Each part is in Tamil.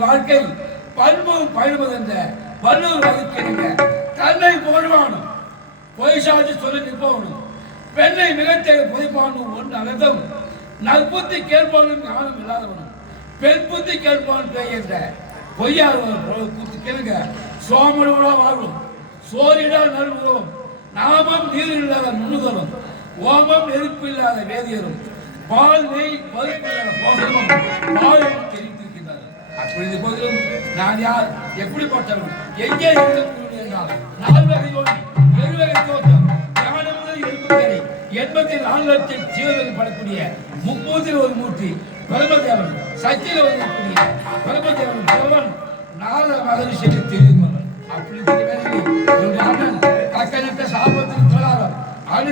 வாழ்க்கை பல்பும் பயன்படுகின்ற வல்லூர் வகுக்கிறீங்க. தன்னை போடுவானும் பொய் சாட்சி சொல்லி நிற்பவனும் பெண்ணை மிகத்தை பொதிப்பானும் ஒன்று அனதும் நற்புத்தி கேட்பானும் ஞானம் இல்லாதவனும் பெண் புத்தி கேட்பான் பெய்கின்ற பொய்யாதவன் புத்தி கேளுங்க. சோமனோட வாழ்வும் சோரிடா நல்முகம் நாமம் நீர் இல்லாத நுண்ணுதலும் ஓமம் நெருப்பு இல்லாத வேதியரும் பால் நெய் பருப்பு இல்லாத போசனமும் பாலும் தெரிவித்திருக்கின்றார்கள். அப்பொழுது போதிலும் நான் யார், எப்படிப்பட்டவன், எங்கே இருக்கக்கூடிய என்றால் 4 வகை தோற்றம், 7 வகை தோற்றம், ஞானம் முதல் இருக்கும் 84 லட்சம் ஜீவர்கள் படக்கூடிய மும்மூர்த்தியில் ஒரு மூர்த்தி பரமதேவன், சக்தியில் வரக்கூடிய பரமதேவன் தேவன் 4 மகரிஷியை தெரிவிப்பவன். அப்படி ஒரு அண்ணன் கக்கனிட்ட சாபத்தின் பிரகாரம்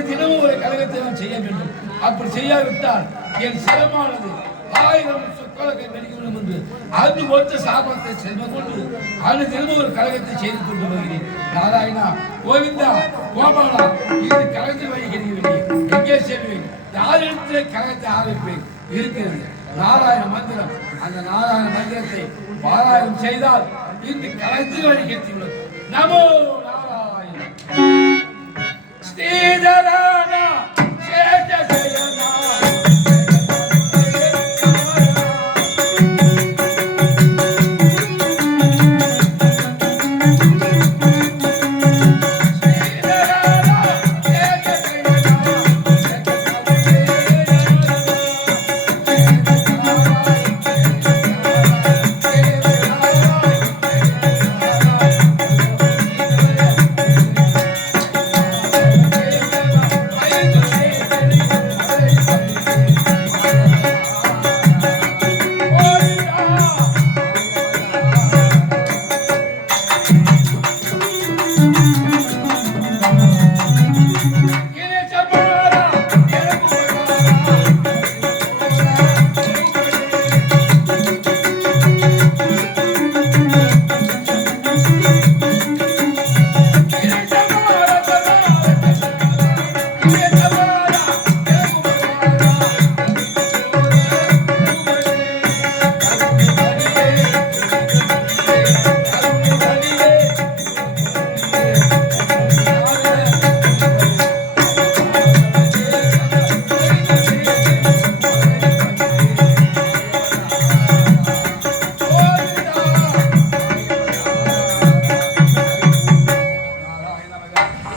தினமும் ஒரு கழகத்தை நான் செய்ய வேண்டும். அப்படி செய்யாவிட்டால் என் சிரமானது 1000 சொற்கலக்கை வெடிக்கணும் என்று அது ஒத்த சாபத்தை செல்வ கொண்டு தினமும் ஒரு கழகத்தை செய்து கொண்டு வருகிறேன். நாராயணா, கோவிந்தா, கோபாலா, இது கலந்து வருகிறீர்கள். எங்கே செல்வேன், யாரிடத்திலே கழகத்தை ஆரம்பிப்பேன் இருக்கிறது நாராயண மந்திரம். அந்த நாராயண மந்திரத்தை பாராயணம் செய்தால் இந்த கலந்து வழிகத்தியுள்ளது. நமோ நாராயண ஸ்ரீதரானா சேஷ சயனா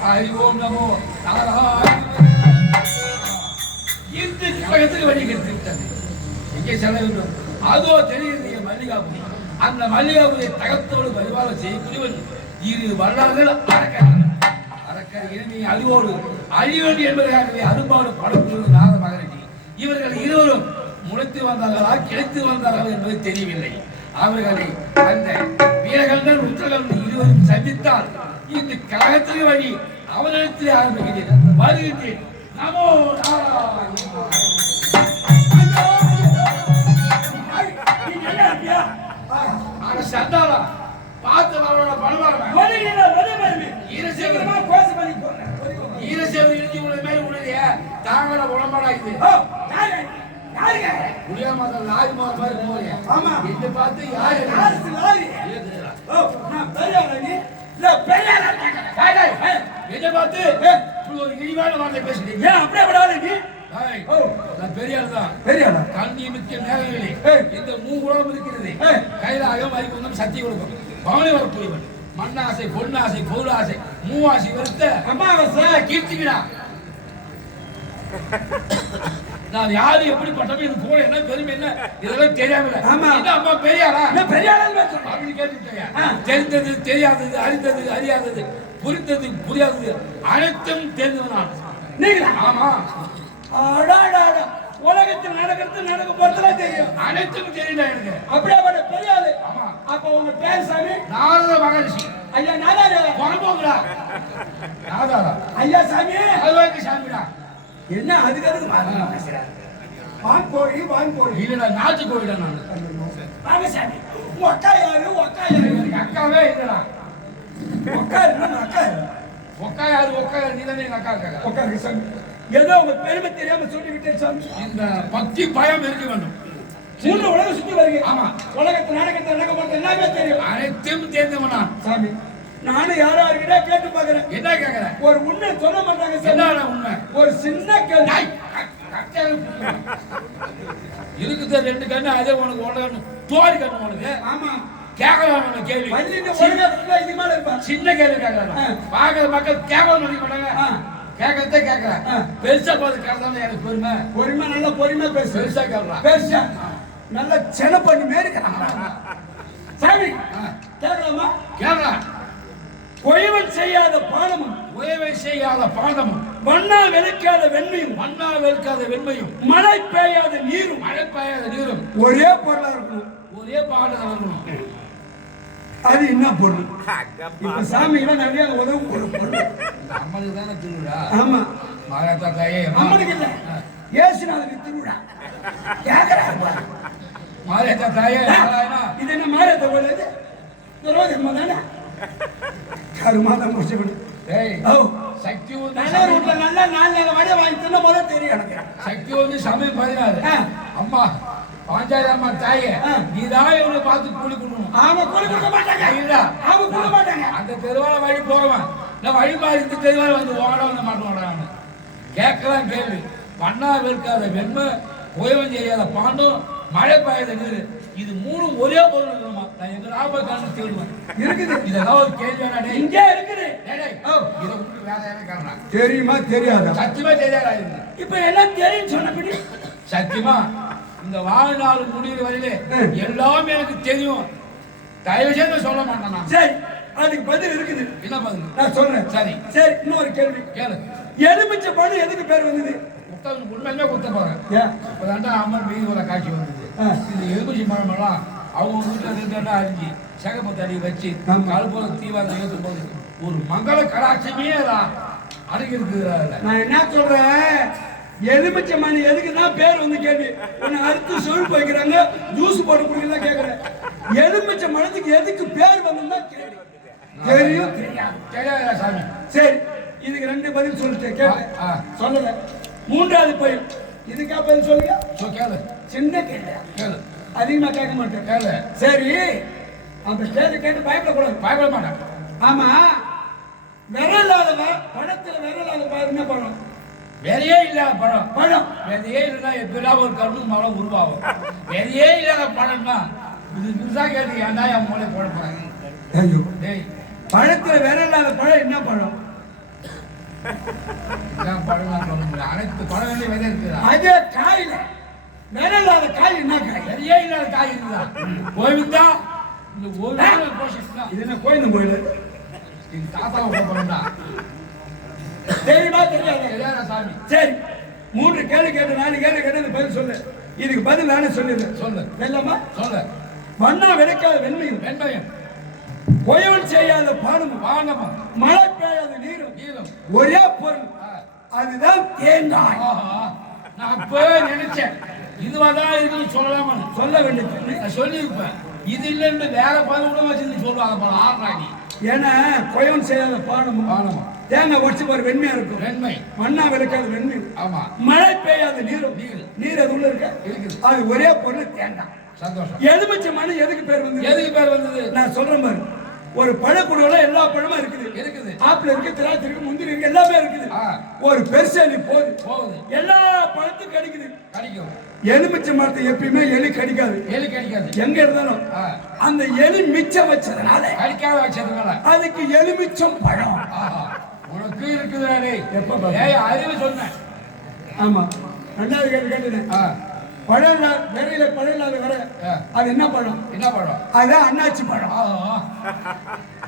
ஹரி ஓம் நமோ நாராயண. இந்த கழகத்துக்கு வழி கெடுத்து விட்டது. எங்கே செல்ல வேண்டும்? அதோ தெரியுது மல்லிகாபுரி. அந்த மல்லிகாபுரியை தகத்தோடு பரிபாலம் செய்யக்கூடியவன் இரு வல்லார்கள் அரக்கர். அரக்கர் இனிமை அழிவோடு அழிவேண்டி என்பதற்காகவே அரும்பாடு படப்படுவது நாத மகரட்டி. இவர்கள் இருவரும் முளைத்து வந்தார்களா கிடைத்து வந்தார்கள் என்பது தெரியவில்லை. அவர்களை அந்த வீரகண்டன் ருத்ரகண்டன் இருவரும் சந்தித்தால் இந்த கழகத்திற்கு வழி அவரிடத்தில் ஆரம்பிக்கிறேன். வருகின்றேன். நமோ சண்டாரா பார்த்து அவரோட பணவாரன் ஈரசேவர் இருந்து உள்ள மேல உள்ளதே தாங்கள உடம்பாடாக்குது. முடியாம லாரி போற மாதிரி போறியா? ஆமா. இந்த பார்த்து யாரு லாரி? நான் பெரியாரா என்ன பார்த்து ஒரு இழிவான வார்த்தை பேசுறீங்க. ஏன் அப்படியே விடாது நீ? நான் பெரியார் தான். பெரியாரா? கண்ணி மிக்க மேகங்களே இந்த மூகுளம் இருக்கிறது. கைலாகம் வைகுந்தம் சக்தி கொடுக்கும். பவனி வரக்கூடியவன் மண்ணாசை பொன்னாசை பொருளாசை மூவாசை வருத்த அம்மாவாசை கீர்த்திக்கிறா. நான் யாரு எப்படிப்பட்டவன் இது போல என்ன பெருமை என்ன இதெல்லாம் தெரியாமல. அம்மா பெரியாரா? பெரியாரா அப்படின்னு கேட்டுட்டேன். தெரிந்தது தெரியாதது அறிந்தது அறியாதது புரிந்தது புரியாதது அனைத்தும் தெரிந்தவன் நீங்களா? ஆமா. உலகத்தில் நடக்கிறது நடக்க போறதுல தெரியும். அனைத்தும் தெரியல எனக்கு. அப்படியே தெரியாது. ஆமா. அப்ப உங்க பேர் சாமி? நாரத மகரிஷி. ஐயா நாரத வரம்போங்கடா. நாரதா ஐயா சாமி அதுக்கு சாமிடா. என்ன அதுக்கு பேசுறாரு? வான்கோழி வான்கோழி இல்லடா நாட்டு கோழிடா. நான் வாங்க சாமி. ஒக்கா யாரு? ஒக்கா யாரு? எனக்கு அக்காவே இல்லடா. ஒக்கா என்ன அக்கா? ஒக்கா யாரு? ஒக்கா நீ தானே எங்க அக்கா இருக்கா? ஒக்கா இருக்கு சாமி. ஏதோ உங்க பெருமை தெரியாம சொல்லி விட்டேன் சாமி. இந்த பக்தி பயம் இருக்க வேண்டும். மூணு உலகம் சுத்தி வருங்க. ஆமா. உலகத்து நாடகத்தை நடக்க போறது எல்லாமே தெரியும். அனைத்தும் தெரிஞ்சவனா சாமி. நானும் யாரா இருக்கே கேட்டு பாக்குறேன். என்ன கேக்குறேன்? ஒரு உண்மை சொல்ல மாட்டாங்க சார். என்ன உண்மை? ஒரு சின்ன கேள்வி. இருக்குது ரெண்டு கண்ணு அதே உனக்கு ஒன்று தோரி கண்ணு உனக்கு. ஆமா. கேட்கலாம் கேள்வி. இது மேல இருப்பா. சின்ன கேள்வி கேட்கலாம். பாக்குற மக்கள் கேட்கலாம் நினைக்க மாட்டாங்க. கேட்கறதே கேட்கறேன். பெருசா பார்த்து கேட்கறதால எனக்கு பொறுமை. பொறுமை நல்லா பொறுமையா பேசு. பெருசா கேட்கலாம். பெருசா நல்லா சென பண்ணி மாரி கேட்கலாம். சாமி கேட்கலாமா? கேட்கலாம். உயவன் செய்யாத பானமும் உயவன் செய்யாத பானமும் மண்ணா வெளுக்காத வெண்மையும் மண்ணா வெளுக்காத வெண்மையும் மழை பெய்யாத நீரும் மழை பெய்யாத நீரும் ஒரே பொருளா இருக்கணும். ஒரே பாடல வரணும். அது என்ன பொருள்? இப்ப சாமி எல்லாம் நிறைய உதவும் பொருள். அம்மனுக்கு தானே திருவிழா. ஆமா. மாராத்தா தாயே அம்மனுக்கு இல்ல ஏசுநாதனுக்கு திருவிழா. கேக்குறாங்க மாராத்தா தாயே இது என்ன மாராத்தா போடுது? துரோகம்மா தானே கருமாதான் முடிச்சபடி. ஏய் ஓ சக்தி வந்து நல்ல ரூட்ல நல்ல நாலு வடை வாங்கி தின்ன போல தெரியும் எனக்கு. சக்தி வந்து சமயம் 16 அம்மா பாஞ்சாயம்மா தாயே நீதான் இவனை பார்த்து கூலி கொடுக்கணும். ஆமா கூலி கொடுக்க மாட்டாங்க. இல்ல அவங்க கொடுக்க மாட்டாங்க. அந்த தெருவால வழி போறவன் நான் வழி மாறி இந்த தெருவால வந்து ஓட வந்த மாட்டோம். கேட்கலாம் கேள்வி. பண்ணா வெறுக்காத வெண்மை உயவன் செய்யாத பாண்டும் மழை பெய்யாத நீர் இது மூணு ஒரே பொருள் இருக்குமா? நான் எங்க லாபம் தேடுவேன் இருக்குது. இதெல்லாம் ஒரு கேள்வி இங்கே இருக்குது. இதை விட்டு வேற என்ன காரணம் தெரியுமா? தெரியாதா? சத்தியமா தெரியாதா? இப்ப எல்லாம் தெரியும் சொன்னபடி சத்தியமா இந்த வாழ்நாள் முடிகிற வரையிலே எல்லாமே எனக்கு தெரியும். தயவு செய்து சொல்ல மாட்டேன். சரி அதுக்கு பதில் இருக்குது. என்ன பதில்? நான் சொல்றேன். சரி சரி இன்னொரு கேள்வி கேளு. எலுமிச்சை பழம் எதுக்கு பேர் வந்தது? உண்மையுமே குத்த போறேன். இப்பதாண்டா அம்மன் வீதியோட காட்சி வந்தது. இந்த எலுமிச்சை பழம் எல்லாம் அவங்க வீட்டுல இருந்தா அரிஞ்சு சகப்பத்தை அடி வச்சு கால் போல தீவாரம் ஏற்றும் போது ஒரு மங்கள கலாட்சமே அடங்கி இருக்குது. நான் என்ன சொல்றேன்? எலுமிச்சை மணி எதுக்குதான் பேர் வந்து கேள்வி. உன்னை அறுத்து சொல் போய்க்கிறாங்க ஜூஸ் போட்டு குடிக்கலாம் கேட்கறேன். எலுமிச்சை மனத்துக்கு எதுக்கு பேர் வந்ததுன்னா கேள்வி. தெரியும் தெரியாதா சாமி? சரி இதுக்கு ரெண்டு பதில் சொல்லிட்டேன். கேட்க சொல்லல. மூன்றாவது பதில் இதுக்கா பதில் சொல்லுங்க. கேளு. சின்ன கேள்வி கேளு. அதிகமா கேட்க மாட்டேன். கேளு. சரி அந்த கேள்வி கேட்டு பயப்படக்கூடாது. பயப்பட மாட்டேன். ஆமா விரலாத பழத்துல விரலாத பழம் என்ன பழம்? வேறையே இல்லாத பழம். பழம் வேறையே இல்லைன்னா எப்படிலாம் ஒரு கரும்பு மரம் உருவாகும். வேறையே இல்லாத பழம்னா இது புதுசா கேட்டு ஏன்டா என் மூளை போட போறாங்க. பழத்துல வேற இல்லாத பழம் என்ன பழம்? அனைத்து தொட வேண்டிய விதை இருக்குதா? அதே காயில வேற இல்லாத காய் என்ன காய்? சரியே இல்லாத காய் இருக்குதா? கோவிந்தா இந்த கோவில் போஷிஸ்டா இது என்ன கோயில் கோயில்? இது தாத்தாவை போறா. தெரியுமா தெரியாதா? தெரியாதா சாமி? சரி 3 கேள்வி கேட்டு 4 கேள்வி கேட்டு பதில் சொல்லு. இதுக்கு பதில் நானே சொல்லிடுறேன். சொல்லு. வெல்லமா? சொல்லு. மண்ணா விளைக்காத வெண்மையும் வெண்மையும் கொயவன் செய்யாத பானமும் வானமும் மழை பெய்யாத நீரும் நீரும் ஒரே பொருள் அதுதான் தேங்காய். நான் அப்பவே நினைச்சேன் இதுவாதான் இருக்குன்னு சொல்லலாமான்னு. சொல்ல வேண்டியது நான் சொல்லியிருப்பேன். இது இல்லைன்னு வேற பதில் கூட வச்சு சொல்லுவாங்க போல ஆறாடி. ஏன்னா கொயவன் செய்யாத பானமும் வானமும் தேங்காய் உடச்சு பாரு வெண்மையா இருக்கும். வெண்மை மண்ணா விளைக்காத வெண்மை. ஆமா. மழை பெய்யாத நீரும் நீர் நீர் அது உள்ள இருக்க இருக்குது. அது ஒரே பொருள் தேங்காய். சந்தோஷம். எலுமிச்சை மணி எதுக்கு பேர் வந்தது? எதுக்கு பேர் வந்தது? நான் சொல்றேன் பாரு. ஒரு பழக்குடியில எல்லா பழமும் இருக்குது. இருக்குது. ஆப்பிள் இருக்கு, திராட்சை இருக்கு, முந்திரி இருக்கு, எல்லாமே இருக்குது. ஒரு பெருசெலி போகுது எல்லா பழத்தும் கடிக்குது. கடிக்கும். எலுமிச்சை மரத்தை எப்பயுமே எலி கடிக்காது. எலி கடிக்காது. எங்க இருந்தாலும் அந்த எலி மிச்சம் வச்சதுனால கடிக்காத வச்சதுனால அதுக்கு எலுமிச்சம் பழம். உனக்கு இருக்குதாடே. எப்ப அறிவு சொன்னேன். ஆமா. 2வது கேள்வி கேட்டேன். பழம் விரையில பழம் இல்லாத வர அது என்ன பழம்? என்ன பழம்? அதுதான் அண்ணாச்சி பழம்.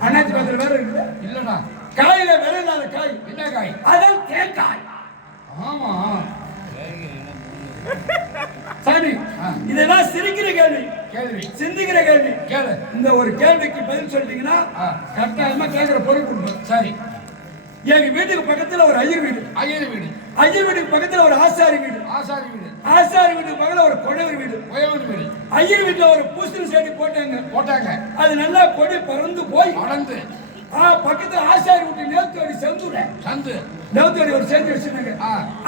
அண்ணாச்சி பழத்துல வேற இருக்குது இல்லடா. காயில விரை இல்லாத காய் என்ன காய்? அதான் தேங்காய். ஆமா. சாமி இதெல்லாம் சிரிக்கிற கேள்வி. கேள்வி சிந்திக்கிற கேள்வி. கேளு. இந்த ஒரு கேள்விக்கு பதில் சொல்லிட்டீங்கன்னா கட்டாயமா கேட்கிற பொருள் கொடுப்பேன். சரி. எங்க வீட்டுக்கு பக்கத்துல ஒரு ஐயர் வீடு. ஐயர் வீடு. ஐயர் வீட்டுக்கு பக்கத்துல ஒரு ஆசாரி வீடு. ஆசாரி வீடு. ஆசாரி வீட்டுக்கு பக்கத்துல ஒரு குழவர் வீடு. குழவர் வீடு. ஐயர் வீட்டுல ஒரு பூசணி செடி போட்டாங்க. அது நல்லா கொடி பறந்து போய் பறந்து பக்கத்துல ஆசாரி வீட்டு நேத்தோடி செந்துல சந்து நேத்தோடி ஒரு செஞ்சு வச்சிருந்தாங்க.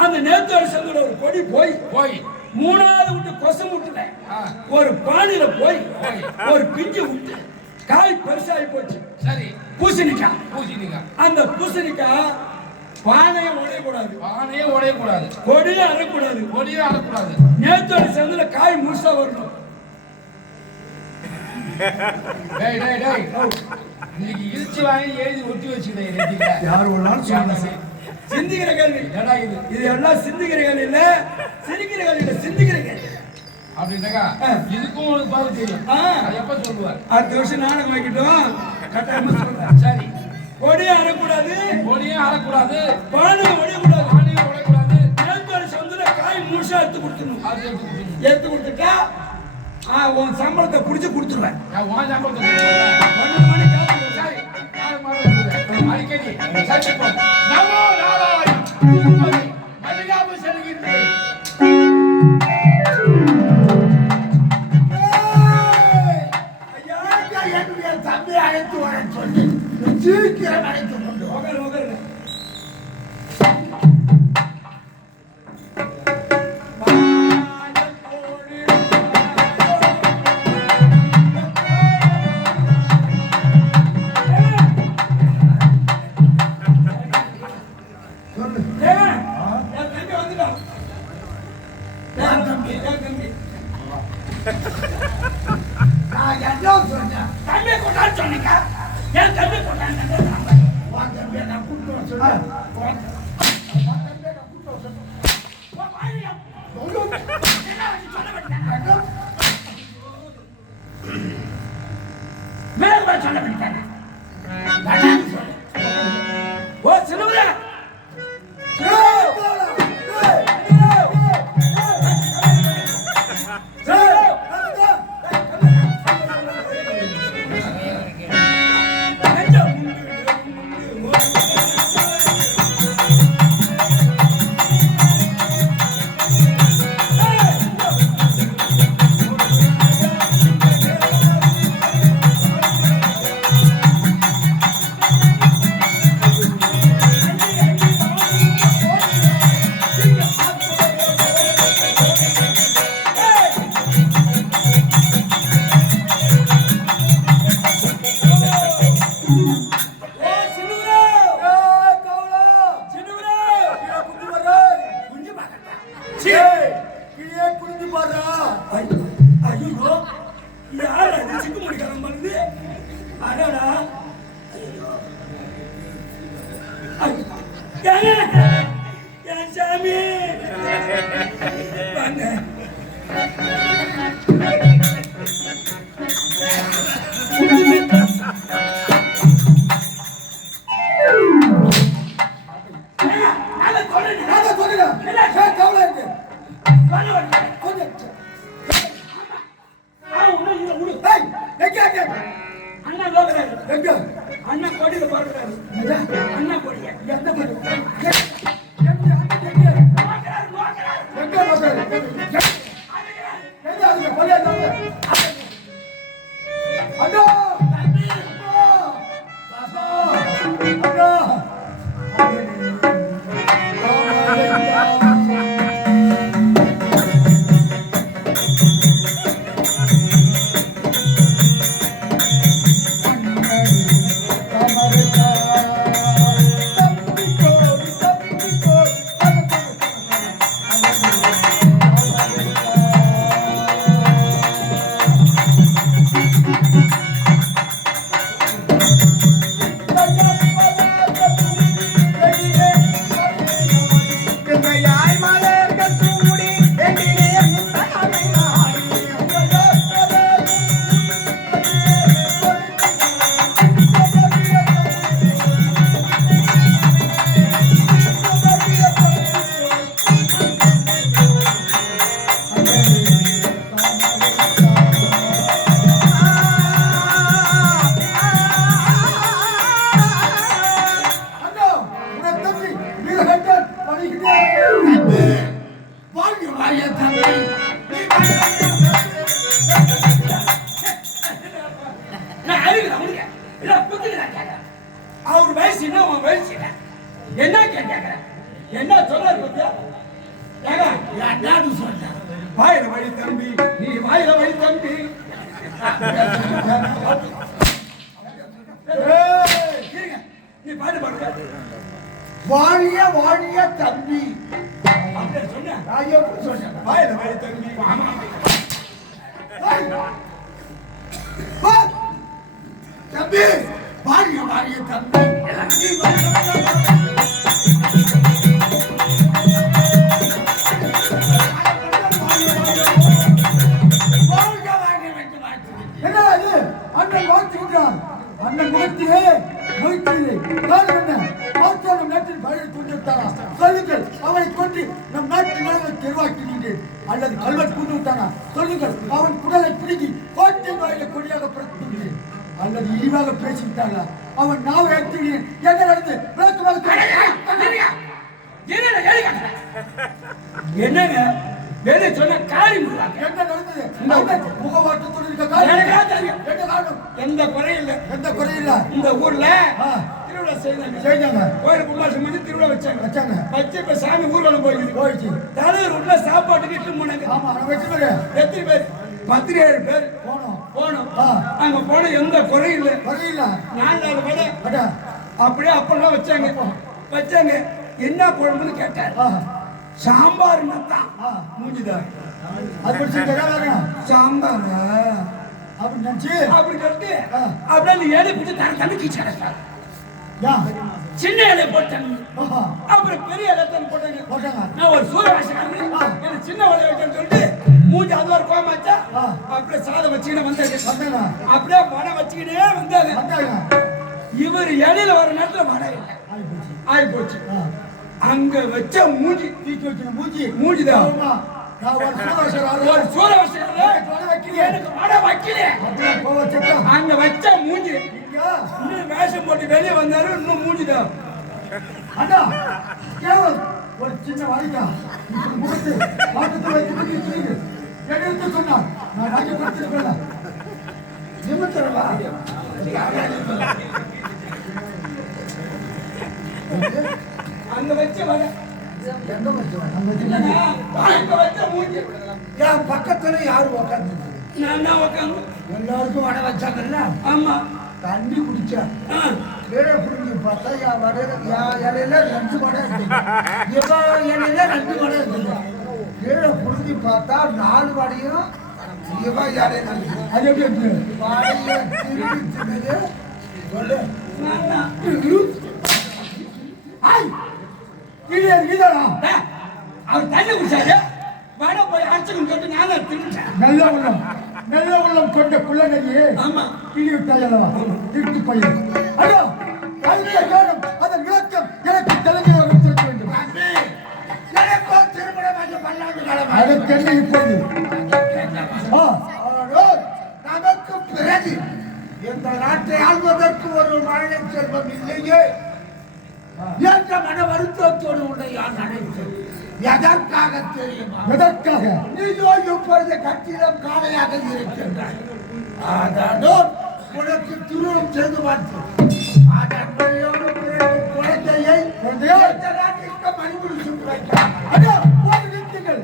அந்த நேத்தோடி செந்துல ஒரு கொடி போய் 3வது வீட்டு கொசு முட்டுல ஒரு பானையில போய் ஒரு பிஞ்சு விட்டு காய் பெருசாகி போச்சு. சரி. பூசணிக்காய். அந்த பூசணிக்காய் பானையை உடையக்கூடாது. பானையே உடையக்கூடாது. கொடியே அறக்கூடாது. கொடியே அறக்கூடாது. நேத்தோட சேர்ந்துல காய் முழுசா வரணும். டேய் டேய் டேய். இன்னைக்கு இழுச்சி வாங்கி எழுதி ஒட்டி வச்சுக்கிட்டே யார் ஒன்னாலும் சொல்லுங்க. சிந்திக்கிற கேள்வி. ஏடா இது எல்லாம் சிந்திக்கிற கேள்வி இல்ல, சிரிக்கிற கேள்வி இல்ல, சிந்திக்கிற கேள்வி. அப்படின்னாக்கா இதுக்கும் ஒரு பதில் தெரியும். எப்ப சொல்லுவார்? அடுத்த வருஷம் நாடகம் வைக்கிட்டோம். கட்டாயமா சொல்றேன். சரி. கொடியே அறக்கூடாது. கொடியே அறக்கூடாது. பானையை உடையக்கூடாது. பானையை உடையக்கூடாது. நேத்தோட சேர்ந்துல காய் முழுசா எடுத்து கொடுத்துடணும். அது எடுத்து கொடுத்துட்டா உன் சம்பளத்தை புடிச்சு கொடுத்துருவேன். உன் சம்பளத்தை 12 மணி சரி. அடிக்கடி சந்திப்போம். நமோ நாராயணம். மல்லிகாபு செல்கின்றேன். என்னுடைய தம்பி அழைத்து வர சொல்லி சீக்கிரம் அழைத்து கொண்டு தம்பி கொண்டான்னு சொன்னீங்க. என் தம்பி கொண்டான்னு தம்பியை நான் கூப்பிட்டு வர சொன்னேன். சொல்ல வேண்டியதானே? ஓ சிலுவல என் சாமி வாங்க. அண்ணா கோடியில பார்க்கிறாரு. அண்ணா கோடிய எந்த கோடி? அவர் வயசு என்ன உன் வயசு என்ன கேட்க என்ன சொல்ல வாயில வழி தம்பி நீ வாயில வழி தம்பி நீ பாடு பாடுங்க வாழிய வாழிய தம்பி அப்படியே சொன்ன சொன்னேன் வாயில வழி தம்பி தம்பி வாழிய வாழிய தம்பி என்ன அது அண்ணன் வாழ்த்துகிறான் அண்ணன் முகத்திலே மகிழ்ச்சியிலே என்ன பார்த்தாலும் நாட்டில் பழைய துண்டித்தானா சொல்லுங்கள் அவனை கொண்டு நம் நாட்டு நிலங்களை தெருவாக்கினீர்கள் அல்லது கல்வெட்டு கொண்டு விட்டானா சொல்லுங்கள் அவன் குடலை பிடுங்கி கோட்டை வாயில கொடியாக பிறந்தீர்கள் அல்லது இழிவாக பேசிவிட்டானா அவன் நாவை அடித்தீர்கள் என்ன நடந்து விளக்கமாக என்னங்க வேலை சொன்ன காரியம் என்ன நடந்தது முகவாட்டத்தோடு இருக்க காரணம் என்ன காரணம் எந்த குறையும் எந்த குறையில்லை இந்த ஊர்ல திருவிழா செய்தாங்க கோயிலுக்கு உள்ள சுமந்து திருவிழா வச்சாங்க வச்சு இப்ப சாமி ஊர்வலம் போயிடுச்சு தலைவர் உள்ள சாப்பாட்டுக்கு இட்டு போனாங்க ஆமா நம்ம எத்தனை பேரு எத்தனை பேர் 17 பேர் போனோம் அங்க போன எந்த குறையும் இல்லை குறையில்லை 4 வடை அடா அப்படியே அப்பெல்லாம் வச்சாங்க என்ன குழம்புன்னு கேட்டார் சாம்பார் தான் மூஞ்சிதான் அது படிச்சு சாம்பார் அப்படி நினைச்சு அப்படி கட்டு அப்படியே அந்த ஏழை பிடிச்சி தண்ணி கீச்சாரு சின்ன இலை போட்டாங்க அப்புறம் பெரிய இலை போட்டாங்க நான் ஒரு சூரியவாசன் எனக்கு சின்ன இலை வைக்கணும்னு சொல்லிட்டு மூஞ்சி அது ஒரு கோவம் வச்சா அப்படியே சாதம் வச்சுக்கினே வந்தாங்க அப்படியே வடை வச்சுக்கினே வந்தாங்க இவர் இலையில வர நேரத்துல வடை இல்லை ஆகி போச்சு அங்க வச்ச மூஞ்சி தீக்கி வச்சு மூஞ்சிதான் ஒரு சூரியவாசன் எனக்கு வடை வைக்கல அங்க வச்ச மூஞ்சி இன்னும் வேஷம் போட்டு வெளியே வந்தாரு இன்னும் மூஞ்சிதான் அண்ணா கேவல் ஒரு சின்ன வரைக்கா முகத்து வாட்டத்தை வைத்து எடுத்து சொன்னார் நான் ராஜ்ய கொடுத்துருக்கல நிமித்தரவா அங்க வச்ச வடை எங்க வச்சு அங்க வச்ச மூஞ்சி என் பக்கத்துல யாரு உக்காந்து நான் தான் உட்காந்து எல்லாருக்கும் வடை வச்சாங்கல்ல ஆமா தண்ணி குடிச்சா கீழே புரிஞ்சு பார்த்தா என் வடை என் இலையில 2 வடை இருக்குது இவன் இலையில 2 வடை இருக்குது கீழே புரிஞ்சு பார்த்தா 4 வடையும் இவன் இலையில இருக்குது அது எப்படி இருக்கு வடையை திருப்பி சொல்லு மொழியிலே நீதானா? அவர் தண்ணி குடிச்சாரு வட போய் அரைச்சுன்னு சொல்லிட்டு நானும் திரும்பிட்டேன். நல்ல உள்ளம் கொண்ட குள்ளனையே ஆமா கிளி விட்டாய் அல்லவா? திருட்டு பையன். ஐயோ, கல்விய காலம் அதன் விளக்கம் எனக்கு தெலுங்காக வைத்திருக்க வேண்டும். எனக்கோ திருமணம் பண்ணாமல் அதற்கு என்ன இப்போது? நமக்கு பிறகு இந்த நாட்டை ஆள்வதற்கு ஒரு மழை செல்வம் இல்லையே என்ற மன வருத்தத்தோடு உன்னை நான் நினைத்தேன். எதற்காக தெரியுமா? எதற்காக? நீயோ இப்பொழுது கட்டிடம் காலையாக இருக்கின்றாய். அதனோ உனக்கு திருமணம் செய்து பார்த்தேன். அதன் வழியோடு பிறகு குழந்தையை இந்த நாட்டிற்கு மணிமுடிச்சு வைத்தார். ஐயா, போது நிறுத்துங்கள்.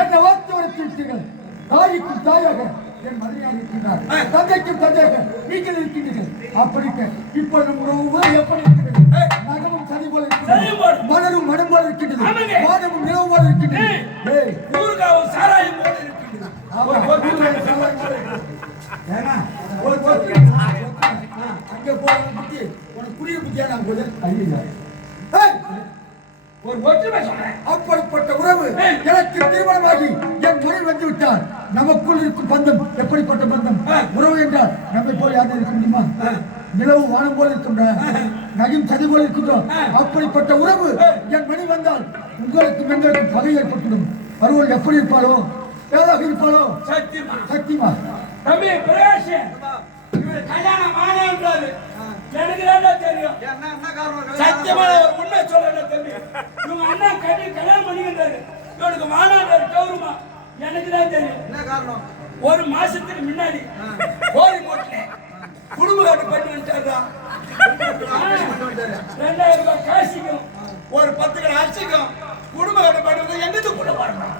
என்ன வார்த்தை நிறுத்துங்கள். தாய்க்கும் தாயாக என் மதுரையாக இருக்கின்றார். தந்தைக்கும் தந்தையாக நீங்கள் இருக்கின்றீர்கள். அப்படிக்க இப்போ நம் உறவு எப்படி இருக்கிறது? நகமும் சதி போல இருக்கிறது, மலரும் மனம் போல இருக்கின்றது, வானமும் நிலவு போல இருக்கின்றது, ஊருகாவும் சாராயம் போல இருக்கின்றது. அங்கே போற புத்தி உனக்கு குடிய புத்தியா? நான் போது ஒரு ஒற்றுமை சொல்றேன். அப்படிப்பட்ட உறவு எனக்கு திருமணமாகி என் மனைவி வந்து விட்டார். நமக்குள் இருக்கும் பந்தம் எப்படிப்பட்ட பந்தம்? உறவு என்றால் நம்மை போல யாரும் இருக்க முடியுமா? நிலவு வானம் போல இருக்கின்ற, நகிம் சதி போல இருக்கின்றோம். அப்படிப்பட்ட உறவு என் மனைவி வந்தால் உங்களுக்கும் எங்களுக்கும் பகை ஏற்பட்டுடும். பருவல் எப்படி இருப்பாளோ, ஏதாக இருப்பாளோ? சத்தியமா சத்தியமா தம்பி பிரகாஷ் கல்யாணம் ஆனான்றாரு. எனக்கு தான் தெரியும். சத்தியமா ஒரு உண்மை சொல்றேன் தம்பி. இவங்க அண்ணா கட்டி கல்யாணம் பண்ணிக்கிட்டாரு. இவனுக்கு மாநாடு கௌரவமா எனக்கு தான் தெரியும். என்ன காரணம்? ஒரு மாசத்துக்கு முன்னாடி கோரி போட்டு குடும்ப கட்டு பண்ணி வந்துட்டாரா. 2000 ரூபாய் காசிக்கும் ஒரு 10 கிலோ அரிசிக்கும் குடும்ப கட்டு பண்ணி எங்கிட்டு கூட வரணும்.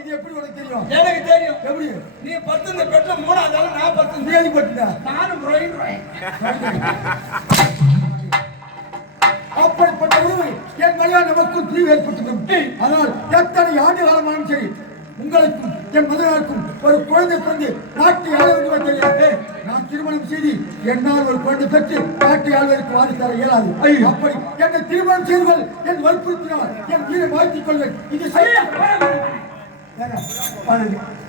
இது எப்படி உனக்கு தெரியும்? எனக்கு தெரியும். எப்படி? நீ 10 இந்த பெட்ல 3ஆவது ஆளு, நான் 10 நீ போட்டுட்டா? நானும் ரோயின் ரோயின். அப்படிப்பட்ட உறவு என் மனைவியால் நமக்கும் பிரிவு ஏற்பட்டுள்ளது. ஆனால் எத்தனை ஆண்டு காலமானும் சரி உங்களுக்கும் என் மகனுக்கும் ஒரு குழந்தை பிறந்து நாட்டை ஆள வேண்டும் தெரியாது. நான் திருமணம் செய்து என்னால் ஒரு குழந்தை பெற்று நாட்டை ஆள்வதற்கு வாரி தர இயலாது. அப்படி என்னை திருமணம் செய்வர்கள் என் வற்புறுத்தினால் என் வீரை மாற்றிக் கொள்வேன். இது சரியா?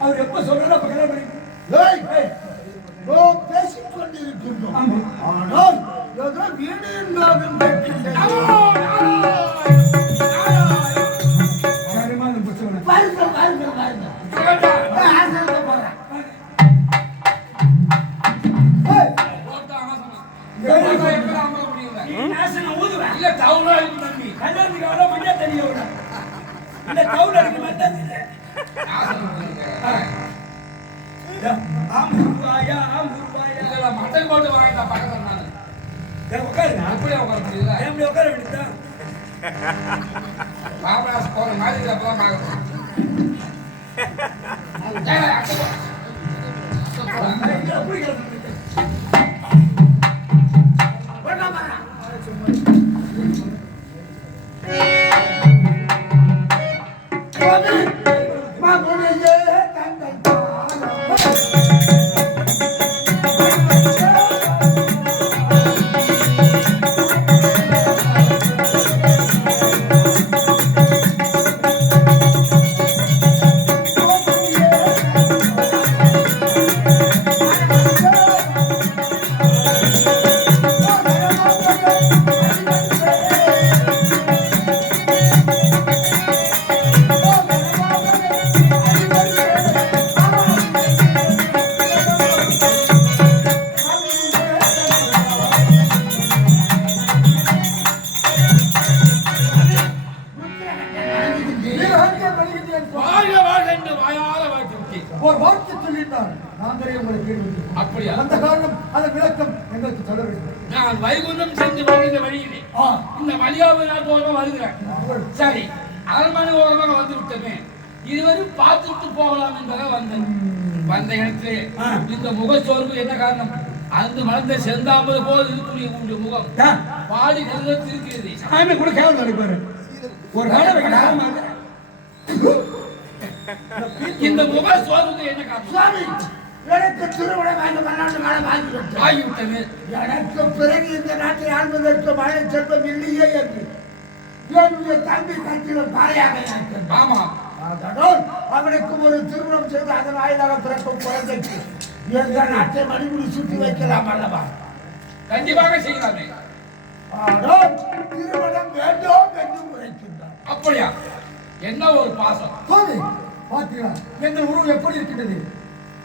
அவர் எப்ப சொல்றாரோ அப்ப கல்யாணம் பண்ணி பேசிக் கொண்டிருக்கின்றோம். ஆனால் ஏதோ வீடு என்றாலும் மட்டன் போட்டு வாங்கிட்டா பக்கத்துல அப்படியே உட்கார முடியுதா? எப்படி உட்கார வேண்டியதா? பாபராஸ் போற மாதிரி அப்பதான் பார்க்கணும். ஒரு வார்த்தை சொல்லிட்டார். நாங்களே உங்களுக்கு அப்படியா? அந்த காரணம் அதன் விளக்கம் எங்களுக்கு சொல்ல வேண்டும். நான் வைகுண்டம் சென்று வருகிற வழியிலே இந்த வழியாக நான் தோறமாக வருகிறேன். சரி, அரண்மனை ஓரமாக வந்து விட்டமே, இருவரும் பார்த்துட்டு போகலாம் என்பதாக வந்தேன். வந்த இடத்திலே இந்த முகச்சோர்வு என்ன காரணம்? அந்த மலர்ந்த செந்தாம்பது போல் இருக்கக்கூடிய உங்களுடைய முகம் பாடி கருத்து இருக்கிறது. சாமி கூட கேள்வி நடிப்பாரு. ஒரு இந்த முக சோர்வுக்கு என்ன காரணம்? எனக்கு திருமணம் ஆகிவிட்டது. எனக்கு பிறகு இந்த நாட்டை ஆள்வதற்கு மழை செல்வம் இல்லையே என்று என்னுடைய தம்பி கட்சியில் தாயாக இருக்கிறது. ஆமா, அதனால் அவனுக்கு ஒரு திருமணம் செய்து அதன் வாயிலாக பிறக்கும் குழந்தைக்கு எந்த நாட்டை மணிமுடி சுற்றி வைக்கலாம் அல்லவா? கண்டிப்பாக செய்யலாமே. ஆனால் திருமணம் வேண்டும் என்று உரைக்கின்றார். அப்படியா? என்ன ஒரு பாசம்! சுவாமி பார்த்தீங்களா எங்கள் உறவு எப்படி இருக்கின்றது?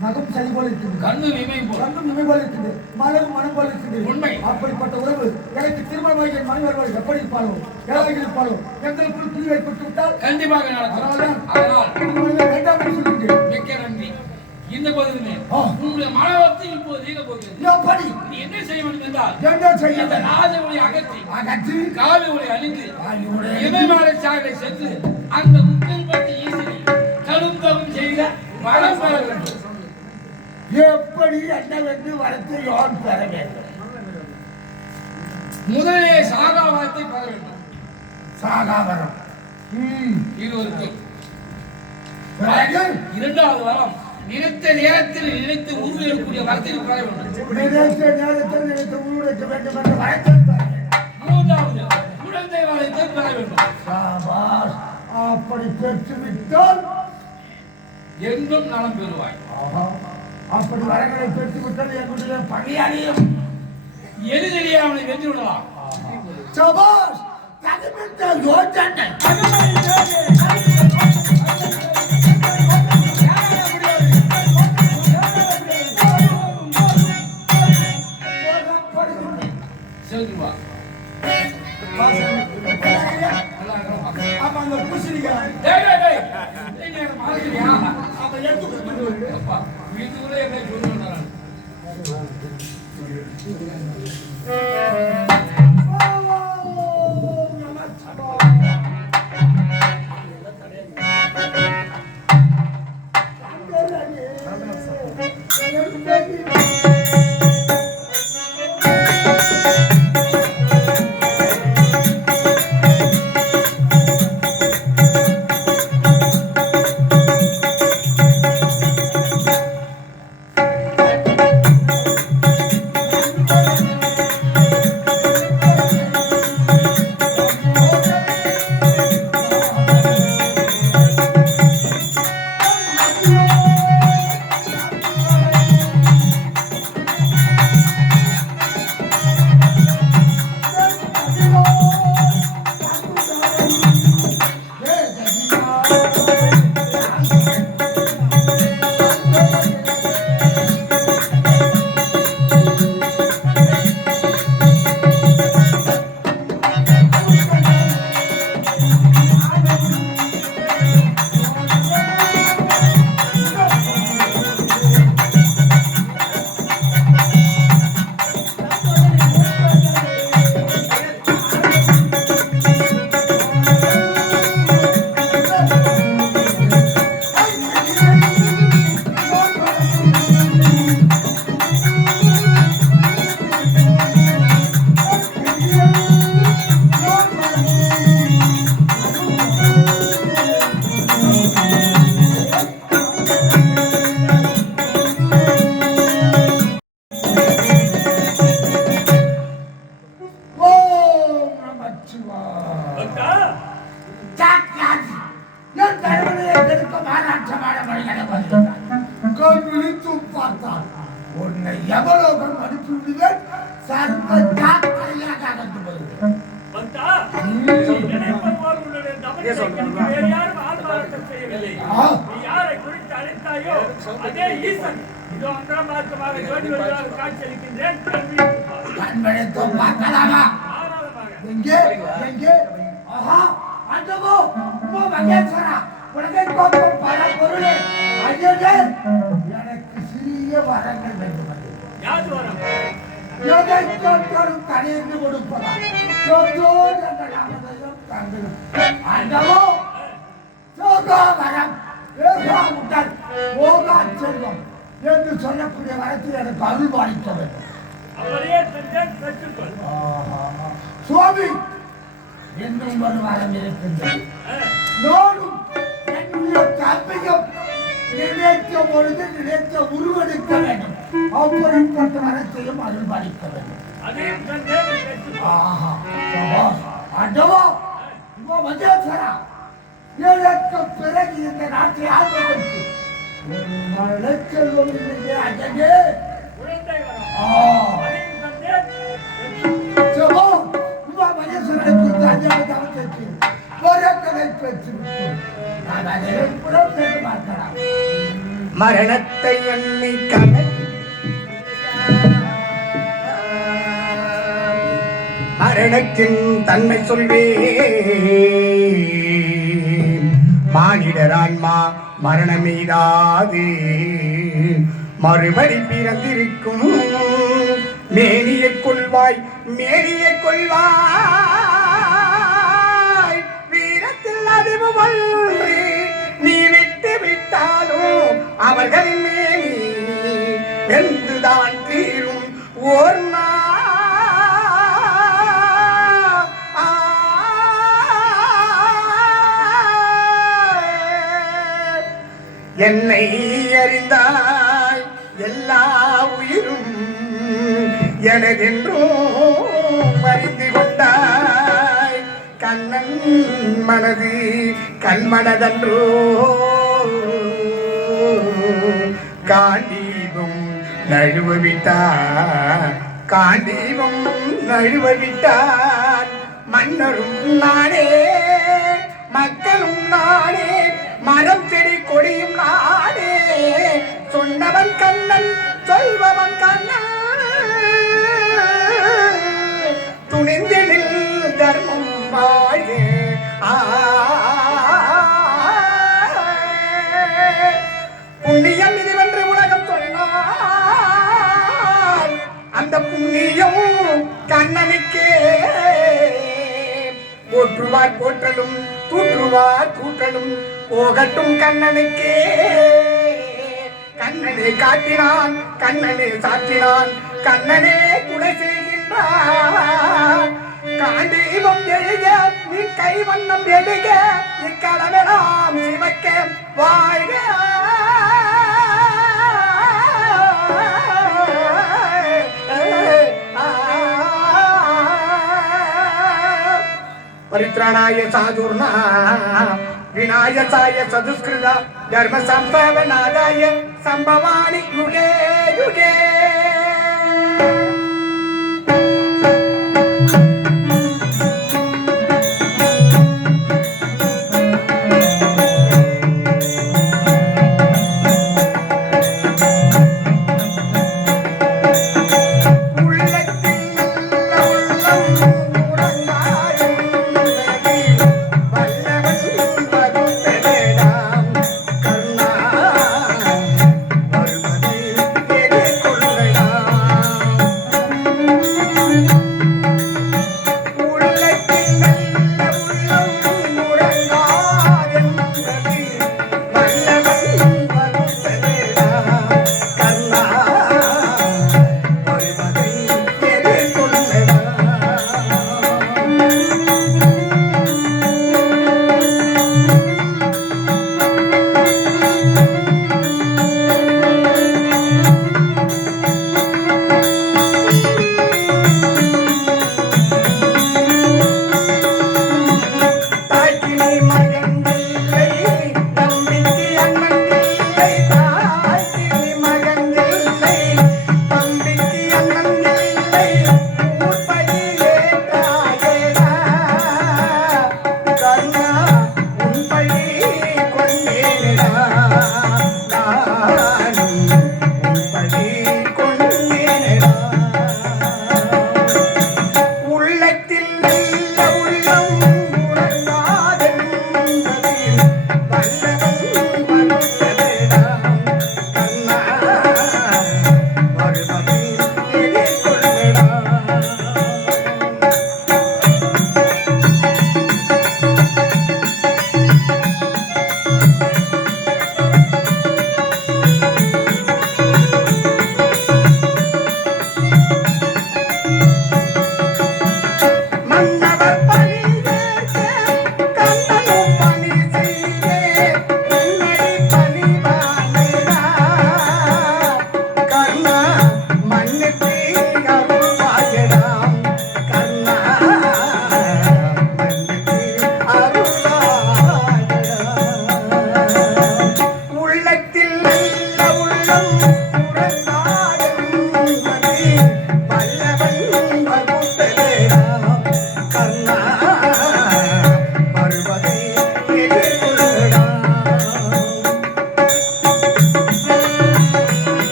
நகம் சரி போல இருக்குது, கண்ணு இமை போல், கண்ணும் இமை போல இருக்குது, மலரும் மனம் போல இருக்குது. உண்மை. அப்படிப்பட்ட உறவு எனக்கு திருமணமாக என் மனைவர்கள் எப்படி இருப்பாளோ, எவ்வளவு இருப்பாளோ, எங்களுக்குள் புரிவு ஏற்பட்டு விட்டால் கண்டிப்பாக நடக்கும். அதனால் திருமணம் வேண்டாம் என்று சொல்லுங்கள். மிக்க நன்றி. இந்த பகுதியிலே ஆ. உங்களுடைய மனவத்தை இப்போது நீங்க போகிறது. எப்படி நீ என்ன செய்ய வேண்டும் என்றால், என்ன செய்ய இந்த ராஜ ஒளி அகற்றி அகற்றி காவி ஒளி அணிந்து காவியோடு இமைமாலை சாகரை சென்று அந்த முக்கில் பற்றி ஈசனை கருத்தவும் செய்த வரம் பெற வேண்டும். எப்படி என்னவென்று வரத்தை யான் பெற வேண்டும்? முதலே சாகாவரத்தை பெற வேண்டும். சாகாவரம். இருவருக்கு பிறகு இரண்டாவது வரம் நினைத்த நேரத்தில் நினைத்து உருவேற்கக்கூடிய வரத்தை பெற வேண்டும். நினைத்த நேரத்தில் நினைத்து உருவெடுக்க வேண்டும் என்ற வரத்தை பெற வேண்டும். மூன்றாவது குழந்தை வரத்தை பெற வேண்டும். சாபாஸ். அப்படி பெற்றுவிட்டால் என்றும் நலம் பெறுவாய். அப்படி வரங்களை பெற்றுவிட்டால் என்னுடைய பணியாளியும் எளிதிலேயே அவனை வென்று விடலாம். சபாஸ். தகுந்த யோசனை. செல்வா அப்ப அந்த பூசணிக்காய் அப்ப எடுத்து கொடுத்துருவாரு. அப்பா வீட்டுக்குள்ளே என்ன சொல்லுவேன். உன்னை எவலோகம் அனுப்பிவிடுவேன். சர்வ ஜாக்கிரதையாக அகன்று வருவேன். பார்க்கலாமா? எங்கே எங்கே? ஆஹா, அந்தமோ உமா மகேஸ்வரா, உனக்கு கோப்பம் பல பொருளே. ஐயனே, எனக்கு சிறிய வரங்கள் வேண்டும். எதை கேட்டாலும் கடையிட்டு கொடுப்பதா? அந்தமோ சோகா வரம், ஏகா முட்டல், ஓகா செல்வம் என்று சொல்லக்கூடிய வரத்தில் எனக்கு அருள் பாலிக்க வேண்டும். சுவாமி, இன்னும் ஒரு வரம் இருக்கின்றது. நானும் என்னுடைய தம்பியும் நினைத்த பொழுது நினைத்த உருவெடுக்க வேண்டும். அப்படிப்பட்ட வரத்தையும் அருள் பாலிக்க வேண்டும். ஆஹா, சபாஷ். ஆண்டவா, மஜேஸ்வரா, எனக்கு பிறகு இந்த நாட்டை ஆள்வதற்கு மலைச்செல்வம் இல்லையே அஜனே. மஜேஸ்வரனை குறித்து அஞ்சாவது அவசரத்தில் வரக்கதை பெற்றுவிட்டோம். நான் அதை கூட கேட்டு பார்க்கலாம். மரணத்தை எண்ணி கதை மரணத்தின் தன்மை சொல்வே மானிடரான்மா மரணமீதாது மறுபடி பிறந்திருக்கும் மேனியை கொள்வாய் மேனியை கொள்வாய் வீரத்தில் அதிவு ஒன்று நீ விட்டு விட்டாலும் அவர்களின் மேனி வெந்துதான் தீரும் ஓர் என்னை அறிந்தாய் எல்லா உயிரும் எனதென்றும் அறிந்து கொண்டாய் கண்ணன் மனது கண்மனதன்றோ காண்டீபம் நழுவவிட்டார் காண்டீபம் நழுவவிட்டார் மன்னரும் நானே மக்களும் நானே மரம் செடி கொடியும் நானே சொன்னவன் கண்ணன் சொல்பவன் கண்ணன் துணிந்தில் தர்மம் வாழ புண்ணியம் இதுவென்று உலகம் சொன்னார் அந்த புண்ணியம் கண்ணனுக்கே போற்றுவார் போற்றலும் தூற்றுவார் தூற்றலும் போகட்டும் கண்ணனுக்கே கண்ணனே காட்டினான் கண்ணனே சாற்றினான் கண்ணனே துணை செய்கின்றான் காண்டீபம் எழுக நீ கைவண்ணம் எடுக இக்கடமெல்லாம் சிவக்க வாழ்க परित्राणाय साधुर्ना विनायकाय सदुष्कृता धर्म संस्थापनाय संभवानि युगे युगे கொள்ளை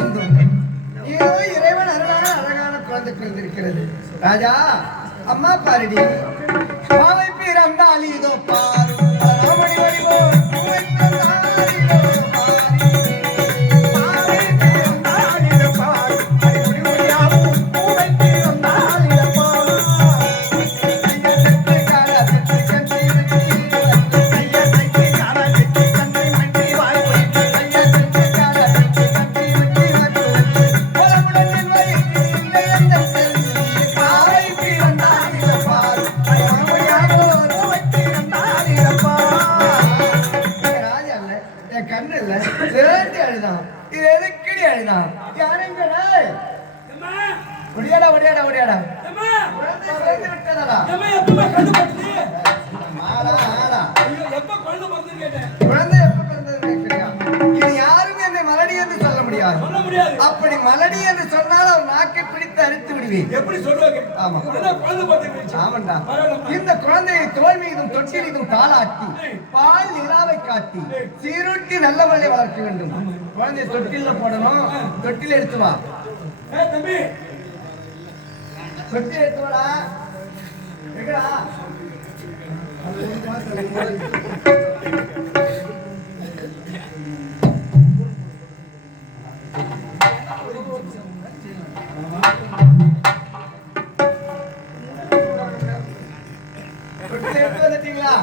இருந்தும் ஏதோ இறைவன் அருளான அழகான குழந்தை பிறந்திருக்கிறது. ராஜா அம்மா பாருடி, பாவை பிறந்தால் இதோ பாரு ராமணி வடிவோர் பூவை பிறந்தால் இதோ பாரு. பாவை பிறந்தால் இதோ பார், அடிமுடி முடியாவும் பூவை பிறந்தால் இதோ பார். ஐயா செத்து கால செத்து கஞ்சி வெட்டி ஐயா செட்டி கால செட்டி கண்ணை மண்டி வாய் போயிட்டு ஐயா செத்து கால செத்து கஞ்சி வெட்டி பலமுடன் வயிற்றில் இல்லை அந்த செல்வி. பாவை பிறந்தால் இதோ பார், அடிமுடி முடியாவும் பூவை பிறந்தால் இதோ பார். ராஜா இல்ல, என் கண்ணு இல்ல, வேண்டி அழுதான். இது எதுக்கடி அழுதான்? யாருங்கடா? அம்மா ஒடியாடா ஒடியாடா ஒடியாடா. அம்மா குழந்தை பிறந்து விட்டதடா. அம்மா எப்பமா கண்ணு பட்டுது? ஆடா ஆடா. ஐயோ எப்ப குழந்தை பிறந்ததுன்னு கேட்டேன். குழந்தை எப்ப பிறந்ததுன்னு கேட்கிறியா? இனி யாரும் என்னை மலடி என்று சொல்ல முடியாது. சொல்ல முடியாது. அப்படி மலடி என்று சொன்னால் அவன் நாக்கை பிடித்து அறுத்து விடுவேன். எப்படி சொல்லுவாங்க? ஆமா. குழந்தை பிறந்ததுன்னு ஆமண்டா. பரவாயில்ல. இந்த குழந்தையை தோல் மீதும் தொட்டில் மீதும் தாளாட்டி பால் நிலாவை காட்டி சீருட்டி நல்ல முறையை வளர்க்க வேண்டும். குழந்தையை தொட்டில போடணும். தொட்டில் எடுத்து வா. ஏய் தம்பி தொட்டி எடுத்து வாடா. எங்கடா? தொட்டில் எடுத்து வந்துட்டீங்களா?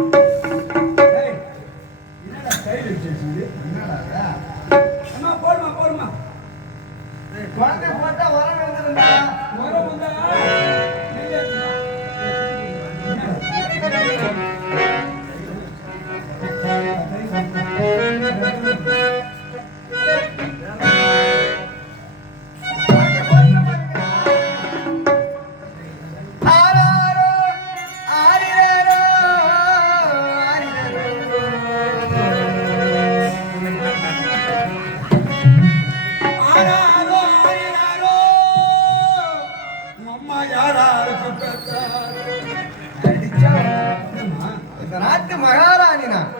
ஏய் என்னடா கையில வச்சிருக்கீங்க? என்னடா? அம்மா போடுமா குழந்தை போட்டா வரம் வந்துருந்தா. வர வந்தா ஆராரோ ஆரிரரோ ஆரிரரோ. ஆராரோ ஆரிராரோ அம்மா யாராருக்கு பெற்றார்? அடிச்சா இந்த நாட்டு மகாராணி நான்.